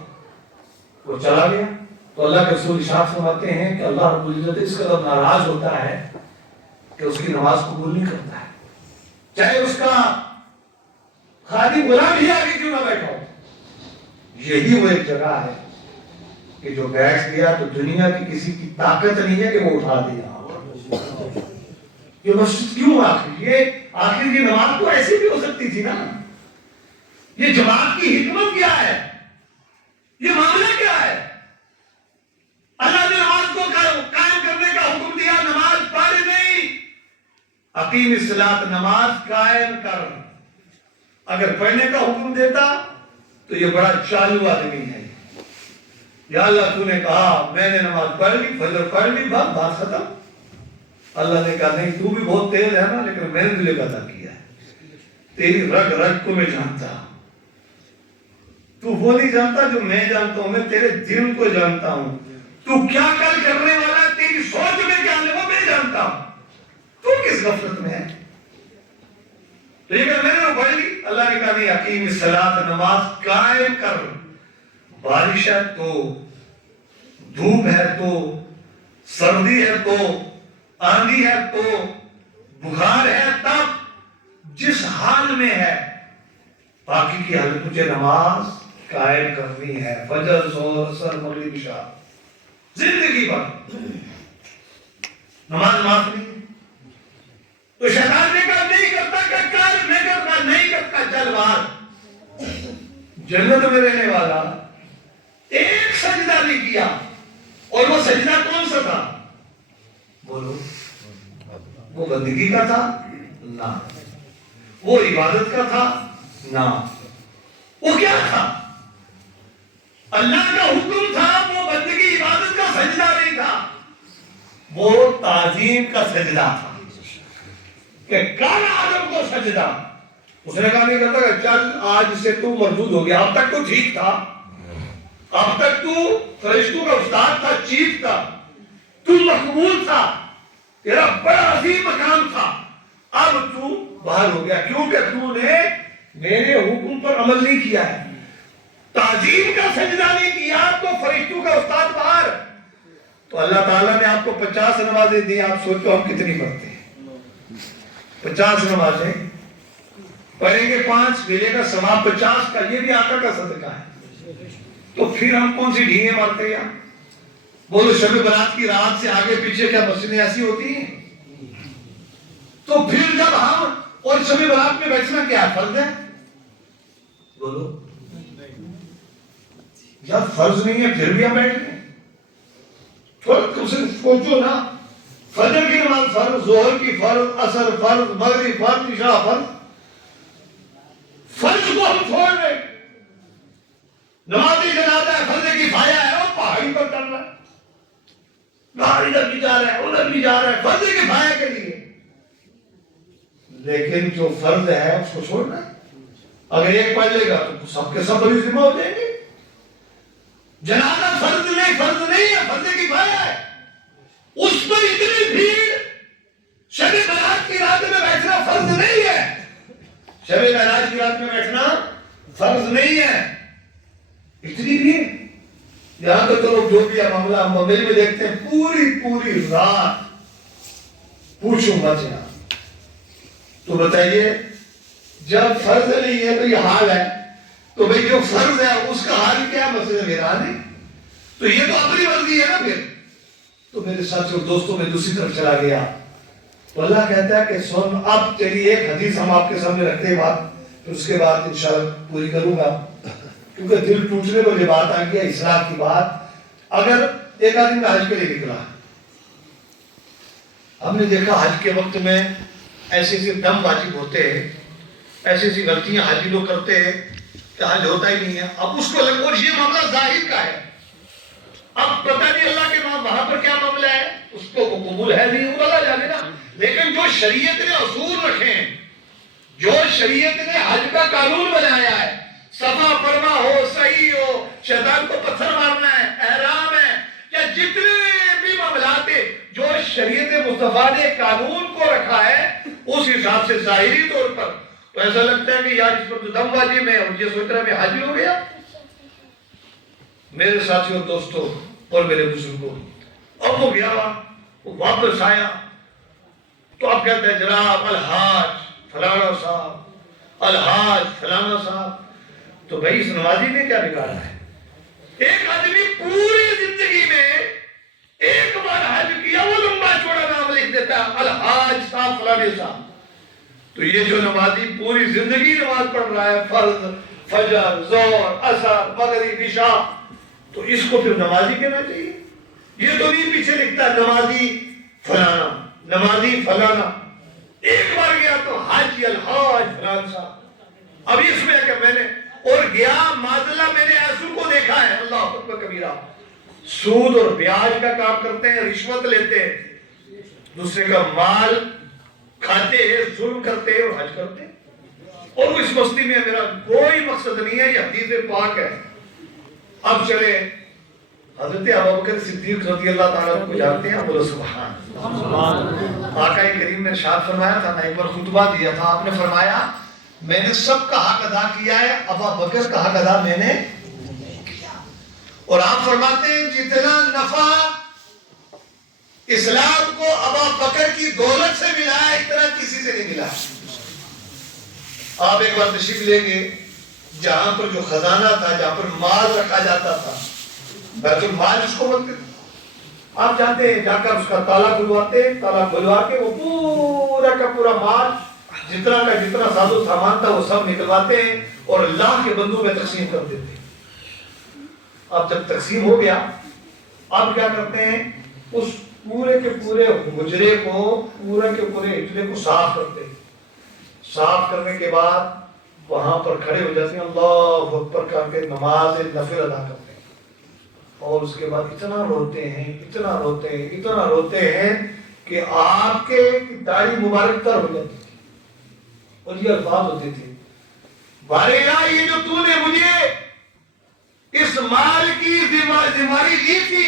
وہ چلا گیا، تو اللہ کے رسول ارشاد فرماتے ہیں کہ اللہ رب العزت اس قدر ناراض ہوتا ہے کہ اس کی نماز قبول نہیں کرتا ہے، چاہے اس کا خادم غلام ہی آگے کیوں نہ بیٹھا ہو۔ یہی وہ ایک جگہ ہے کہ جو بیٹھ گیا تو دنیا کی کسی کی طاقت نہیں ہے کہ وہ اٹھا دیا۔ یہ مسجد کیوں آخر، یہ آخر یہ نماز تو ایسی بھی ہو سکتی تھی نا، یہ جماعت کی حکمت کیا ہے، یہ معاملہ کیا ہے؟ اللہ نے نماز کو قائم کرنے کا حکم دیا، نماز پڑھ نہیں، اقیم الصلاۃ، نماز قائم کر۔ اگر پڑھنے کا حکم دیتا تو یہ بڑا چالو آدمی ہے، یا اللہ تو نے کہا میں نے نماز پڑھ لی، فجر پڑھ لی، بات ختم۔ اللہ نے کہا نہیں، تو بھی بہت تیز ہے نا، لیکن میں نے تجھے پیدا کیا ہے، تیری رگ رگ کو میں جانتا ہوں، تو وہ نہیں جانتا جو میں جانتا ہوں، میں تیرے دل کو جانتا ہوں، تو کیا کل کرنے والا ہے، تیری سوچ میں کیا ہے وہ میں جانتا ہوں، تو کس غفلت میں ہے؟ لیکن میں نے پڑھ لی، اللہ نے کہا نہیں، اقیم الصلاۃ، نماز قائم کر، بارش ہے تو، دھوپ ہے تو، سردی ہے تو، آندھی ہے تو، بخار ہے تب، جس حال میں ہے، باقی کی حالت تجھے نماز قائم کرنی ہے، فجر، ظہر، عصر، مغرب، عشاء، زندگی بھر نماز معاف نہیں۔ تو شیطان نے کہا نہیں کرتا کہ کر، میں کرتا نہیں کرتا، چل باہر۔ جنت میں رہنے والا ایک سجدہ نہیں کیا، اور وہ سجدہ کون سا تھا؟ بولو، وہ بندگی کا تھا؟ نہ۔ وہ عبادت کا تھا؟ نہ۔ وہ کیا تھا؟ اللہ کا حکم تھا، وہ بندگی عبادت کا سجدہ نہیں تھا، وہ تعظیم کا سجدہ تھا کہ کر آدم کو سجدہ۔ اس نے کہا نہیں کرتا کہ چل آج سے تو مردود ہو گیا، اب تک تو ٹھیک تھا، اب تک تو فرشتوں کا استاد تھا، چیف تھا، تو مقبول تھا، تیرا بڑا عظیم مقام تھا، اب تو باہر ہو گیا کیونکہ تو نے میرے حکم پر عمل نہیں کیا ہے، تعظیم کا سجدہ نہیں کیا، تو فرشتوں کا استاد باہر۔ تو اللہ تعالیٰ نے آپ کو 50 نمازیں دی، آپ سوچو ہم کتنی پڑھتے ہیں؟ 50 نمازیں پڑھیں گے، 5 ملے گا ثواب 50 کا، یہ بھی آقا کا صدقہ ہے، تو پھر ہم کون سی ڈھینگیں مارتے ہیں؟ بولو شب برات کی رات سے آگے پیچھے کیا مسجدیں ایسی ہوتی ہیں؟ تو پھر جب ہم اور شب برات میں بیٹھنا کیا فرض ہے؟ بولو جب فرض نہیں ہے پھر بھی ہم بیٹھ گئے، تھوڑا تم سے سوچو نا، فجر کی نماز فرض، ظہر کی فرض، عصر فرض، مغرب فرض، عشاء فرض، فرض کو ہم چھوڑ رہے، نماز جنازہ ہے، فرض کفایہ ہے، وہ پہاڑی پر چل رہا ہے، باہر ادھر بھی جا رہا ہے ادھر بھی جا رہا ہے، فرض کفایہ کے لیے، لیکن جو فرض ہے اس کو چھوڑنا ہے۔ اگر ایک پڑھ لے گا تو سب کے سب بڑی ذمہ ہو جائیں گے۔ جنازہ فرض نہیں ہے، فرض کفایہ ہے، اس پر اتنی بھیڑ، شب برات کی رات میں بیٹھنا فرض نہیں ہے، شب برات کی رات میں بیٹھنا فرض نہیں ہے، اتنی بھیڑ، یہاں تو لوگ جو بھی معاملہ ہم موبائل میں دیکھتے ہیں، پوری رات پوچھو مت یہاں۔ تو بتائیے جب فرض نہیں ہے تو یہ حال ہے، تو بھئی جو فرض ہے اس کا حال کیا؟ مسجد ویران ہے، تو یہ تو اپنی مرضی ہے نا پھر۔ تو میرے ساتھ اور دوستوں میں دوسری طرف چلا گیا، تو اللہ کہتا ہے کہ سن، اب چلیے ایک حدیث ہم آپ کے سامنے رکھتے ہیں بات، پھر اس کے بعد انشاءاللہ پوری کروں گا، کیونکہ دل ٹوٹنے پر یہ بات آ گیا، اصلاح کی بات۔ اگر ایک آدمی حج کے لیے نکلا، ہم نے دیکھا حج کے وقت میں ایسی دم واجب ہوتے ہیں، ایسی غلطیاں حاجی لوگ کرتے ہیں کہ حج ہوتا ہی نہیں ہے، اب اس کو اور یہ معاملہ ظاہر کا ہے، اب پتہ نہیں اللہ کے وہاں پر کیا معاملہ ہے، اس کو وہ قبول ہے نہیں، وہ اللہ جانے نا. لیکن جو شریعت نے اصول رکھے ہیں، جو شریعت نے حج کا قانون بنایا ہے، صفا مروا ہو، صحیح ہو، شیطان کو پتھر مارنا ہے، احرام ہے، یا جتنے بھی معاملات ہیں جو شریعت مصطفیٰ نے قانون کو رکھا ہے، اس حساب سے ظاہری طور پر تو ایسا لگتا ہے کہ یار جس پر تو دم واجب ہے اور یہ سوچ رہا ہے میں حج ہو گیا. میرے ساتھیوں، دوستوں اور میرے بزرگوں، اب وہ گیا وہ واپس آیا تو اب کہتے ہیں جناب الحاج فلانا صاحب، الحاج فلانا صاحب. تو بھائی اس نمازی نے کیا بگاڑا ہے؟ ایک آدمی پوری زندگی میں ایک بار حج کیا، وہ لمبا چوڑا نام لکھ دیتا ہے الحاج صاحب فلانے صاحب. تو یہ جو نمازی پوری زندگی نماز پڑھ رہا ہے، فرض، فجر، ظہر، عصر، مغرب، عشاء، تو اس کو پھر نمازی کہنا چاہیے؟ یہ تو نہیں پیچھے لکھتا ہے نمازی فلانا، نمازی فلانا. ایک بار گیا تو حاجی الحاج فلان صاحب. اب اس میں کہ میں نے اور گیا معذلہ، میں نے ایسو کو دیکھا ہے، اللہ اکبر کبیرہ، سود اور بیاج کا کام کرتے ہیں، رشوت لیتے ہیں، دوسرے کا مال کھاتے ہیں، ظلم کرتے ہیں اور حج کرتے ہیں. اور اس مستی میں میرا کوئی مقصد نہیں ہے، یہ حدیث پاک ہے. اب چلے حضرت ابوبکر صدیق رضی اللہ تعالیٰ کو جانتے ہیں، بولو سبحان. آقا کریم نے ارشاد فرمایا تھا، میں ایک بار خطبہ دیا تھا، آپ نے فرمایا میں نے سب کا حق ادا کیا ہے، ابوبکر کا حق ادا میں نے نہیں کیا. اور آپ فرماتے ہیں جتنا نفع اسلام کو ابوبکر کی دولت سے ملا ہے اتنا کسی سے نہیں ملا. آپ ایک بار تشریف لیں گے جہاں پر جو خزانہ تھا، جہاں پر مال رکھا جاتا تھا، بیت المال اس کو بولتے تھے، آپ جاتے ہیں، جا کر اس کا تالا کھلواتے، تالا کھلوا کے وہ پورا کا پورا مال جتنا کا جتنا ساز و سامان تھا وہ سب نکلواتے ہیں اور اللہ کے بندوں میں تقسیم کر دیتے ہیں. اب جب تقسیم ہو گیا، اب کیا کرتے ہیں، اس پورے کے پورے حجرے کو، پورے کے پورے حجرے کو صاف کرتے ہیں. صاف کرنے کے بعد وہاں پر کھڑے ہو جاتے ہیں، اللہ اکبر کر کے نماز نفل ادا کرتے ہیں. اور اس کے بعد اتنا روتے ہیں، اتنا روتے ہیں، اتنا روتے ہیں کہ آپ کے داڑھی مبارک تر ہو جاتی تھی. اور یہ الفاظ ہوتے تھے، بارے یہ جو تو نے مجھے اس مال کی ذمہ دی تھی،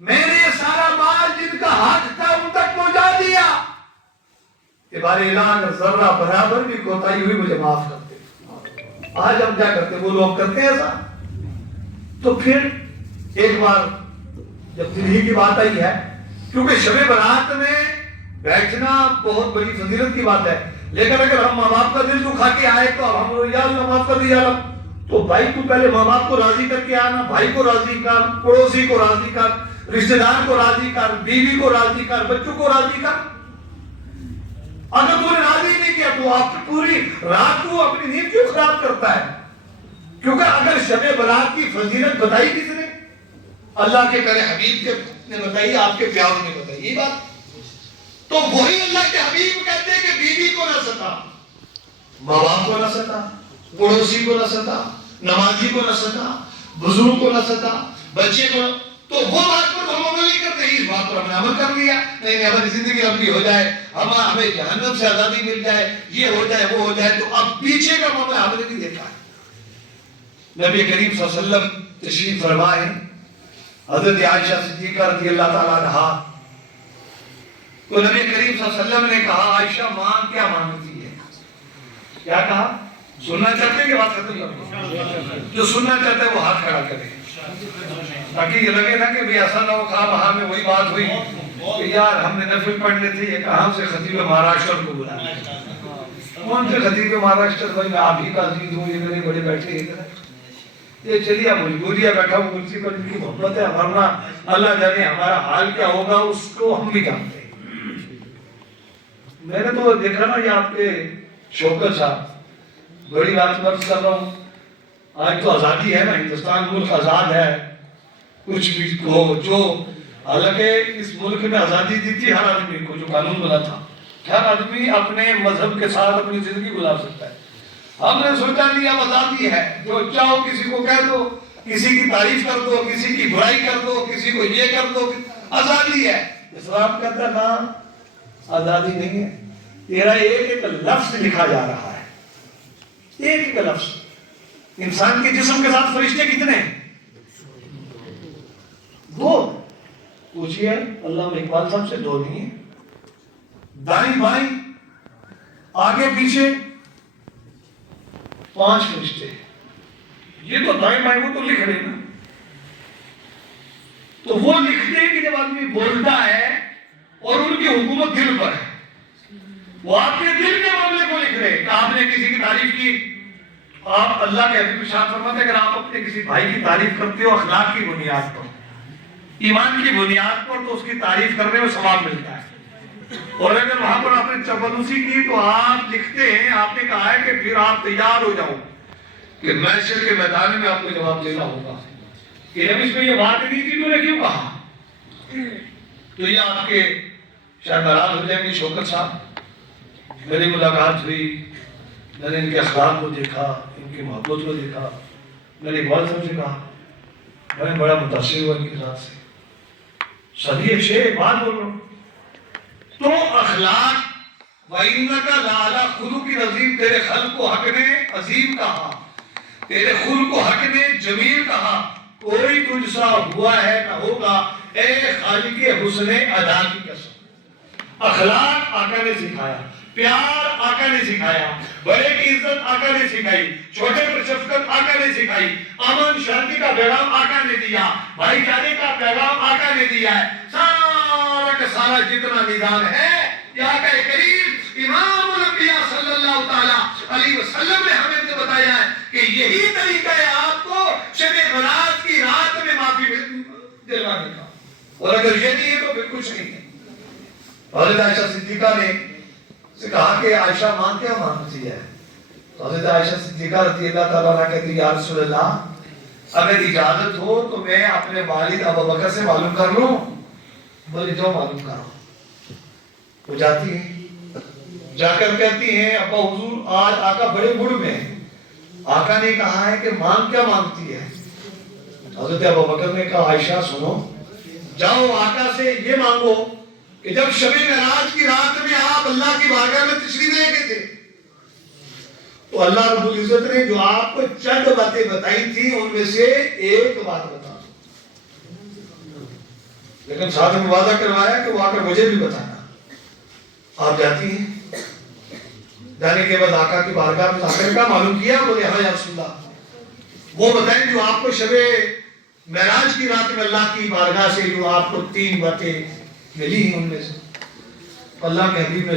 میں نے سارا مال جن کا حق تھا ان تک پہنچا دیا. کہ بارے اگر ذرہ برابر بھی کوتاہی ہوئی مجھے معاف کرتے. آج ہم کیا کرتے، وہ لوگ کرتے ہیں ایسا. تو پھر ایک بار جب دل ہی کی بات آئی ہے، کیونکہ شب برات میں بیٹھنا بہت بڑی فضیلت کی بات ہے، لیکن اگر ہم ماں باپ کا دل دکھا کے آئے تو ہم یا اللہ معاف کر دیا اللہ، تو بھائی تو پہلے ماں باپ کو راضی کر کے آنا، بھائی کو راضی کر، پڑوسی کو راضی کر، رشتہ دار کو راضی کر، بیوی کو راضی کر، بچوں کو راضی کر. اگر تو نے راضی نہیں کیا تو آپ کی پوری رات کو اپنی نیند کیوں خراب کرتا ہے؟ کیونکہ اگر شب برات کی فضیلت بتائی کس نے؟ اللہ کے پیارے حبیب کے نے بتائی، آپ کے پیاروں نے بتائی. یہ بات تو وہی اللہ کے حبیب کہتے ہیں کہ بیوی کو نہ ستا، ماں باپ کو نہ ستا، پڑوسی کو نہ ستا، نمازی کو نہ ستا، بزرگ کو نہ ستا، بچے کو. تو وہ بات پر ہم عمل نہیں کرتے، اس بات پر ہم نے عمل کر لیا، نہیں ہماری زندگی لمبی ہو جائے، ہمیں جہنم سے آزادی مل جائے، یہ ہو جائے وہ ہو جائے. تو اب پیچھے کا معاملہ ہم نے نہیں دیکھا ہے. نبی کریم صلی اللہ علیہ وسلم تشریف فرما ہے، حضرت عائشہ صدیقہ رضی اللہ تعالیٰ عنہا تو نبی کریم صلی اللہ علیہ وسلم نے کہا عائشہ مانگ کیا مانگتی ہے؟ کیا کہا؟ سننا چاہتے ہیں کہ بات ختم کریں؟ جو سننا چاہتے ہیں وہ ہاتھ کھڑا کرے، تاکہ یہ لگے نا کہ ایسا نہ ہو خواہ وہاں میں وہی بات ہوئی کہ یار ہم نے نفل پڑھنے تھے، یہ کہاں سے خطیب مہاراشٹر کو بلا. کون سے خطیب مہاراشٹر؟ بھائی میں آپ ہی کا عزیز ہوں، یہ میرے بڑے بیٹھے ہیں، یہ چلیے مجبوریہ بیٹھا ہوں کرسی پر، ان کی محبت ہے، ورنہ اللہ جانے ہمارا حال کیا ہوگا اس کو ہم بھی جانتے ہیں. میں نے تو دیکھا نا یہ آپ کے شوکت صاحب، بڑی بات مرض کر رہا ہوں، آج تو آزادی ہے نا، ہندوستان ملک آزاد ہے، کچھ بھی ہو جو، حالانکہ اس ملک میں آزادی دی تھی ہر آدمی کو، جو قانون بنا تھا ہر آدمی اپنے مذہب کے ساتھ اپنی زندگی گزار سکتا ہے. ہم نے سوچا نہیں اب آزادی ہے، جو چاہو کسی کو کہہ دو، کسی کی تعریف کر دو، کسی کی برائی کر دو، کسی کو یہ کر دو. آزادی ہے. اسلام کہتا ہے نا آزادی نہیں ہے. تیرا ایک ایک لفظ لکھا جا رہا ہے, ایک ایک لفظ. انسان کے جسم کے ساتھ فرشتے کتنے ہیں؟ 2. پوچھئے علامہ اقبال صاحب سے, 2 نہیں ہیں. دائیں بائیں آگے پیچھے 5 فرشتے. یہ تو دائیں بائیں وہ تو لکھ رہے نا. تو وہ لکھتے ہیں کہ جب آدمی بولتا ہے اور ان کی حکومت دل پر ہے, وہ آپ کے دل کے معاملے کو لکھ رہے ہیں. کہ آپ نے کسی کی تعریف کی, آپ اللہ کے حبیب ارشاد فرماتے ہیں اگر آپ اپنے کسی بھائی کی تعریف کرتے ہو اخلاق کی بنیاد پر, ایمان کی بنیاد پر, تو اس کی تعریف کرنے میں ثواب ملتا ہے. اور اگر وہاں پر آپ نے چپلوسی کی تو آپ لکھتے ہیں, آپ نے کہا ہے کہ پھر آپ تیار ہو جاؤ کہ محشر کے میدان میں آپ کو جواب دینا ہوگا کہ جب اس میں یہ بات نہیں تھی تو نے کیوں کہا. تو یہ آپ کے شاید ناراض ہو جائیں گے شوکت صاحب. میری ملاقات ہوئی, میں نے ان کے اخلاق کو دیکھا, ان کی محبت کو دیکھا. میں نے اقبال صاحب سے کہا, میں نے بڑا متاثر ہوا ان کی ذات سے. صحیح ایک شعر بات بول رہا ہوں. تو اخلاق وَإِنَّكَ لَعَلَىٰ خُلُقٍ عَظِيمٍ, تیرے خلق کو حق نے عظیم کہا, تیرے خلق کو حق نے جمیل کہا. کوئی تجھ سا ہوا ہے نہ ہوگا, اے خالق حسن ادا کی قسم. اخلاق آقا نے سکھایا, پیار آقا نے سکھایا, بڑے کی عزت آقا نے سکھائی, چھوٹے پر شفقت آقا نے سکھائی, امن شانتی کا پیغام آقا نے دیا, بھائی چارے کا پیغام آقا نے دیا ہے. سارا کا سارا جتنا نظام ہے یہ آقا کریم امام الانبیاء صلی اللہ تعالی علیہ وسلم نے ہمیں تو بتایا ہے کہ یہی طریقہ ہے آپ کو شب برات کی رات میں معافی دلوانے کا. اور اگر یہ نہیں ہے تو پھر کچھ نہیں ہے. حضرت عائشہ صدیقہ نے سے کہا کہ عائشہ ماں کیا مانگتی ہے؟ تو حضرت عائشہ صدیقہ رضی اللہ تعالیٰ عنہ کہتی یا رسول اللہ اگر اجازت ہو تو میں اپنے والد ابو بکر سے معلوم کر لوں. بولے جو معلوم کرو. وہ جاتی ہے, جا کر کہتی ہیں ابا حضور آج آقا بڑے موڈ میں ہیں, آقا نے کہا ہے کہ مانگ کیا مانگتی ہے؟ حضرت ابو بکر نے کہا عائشہ سنو, جاؤ آقا سے یہ مانگو کہ جب شب معراج کی رات میں آپ اللہ کی بارگاہ میں تشریف لے گئے تھے تو اللہ رب العزت نے جو آپ کو چند باتیں بتائی تھی ان میں سے ایک بات بتا, لیکن ساتھ میں وعدہ کروایا کہ وہ آ کر مجھے بھی بتانا. آپ جاتی ہیں, جانے کے بعد آقا کی بارگاہ میں آخر کا معلوم کیا؟ بولے ہاں یا رسول اللہ وہ بتائیں جو آپ کو شب معراج کی رات میں اللہ کی بارگاہ سے جو آپ کو 3 باتیں ملی ان میں سے. اللہ کے حبیب نے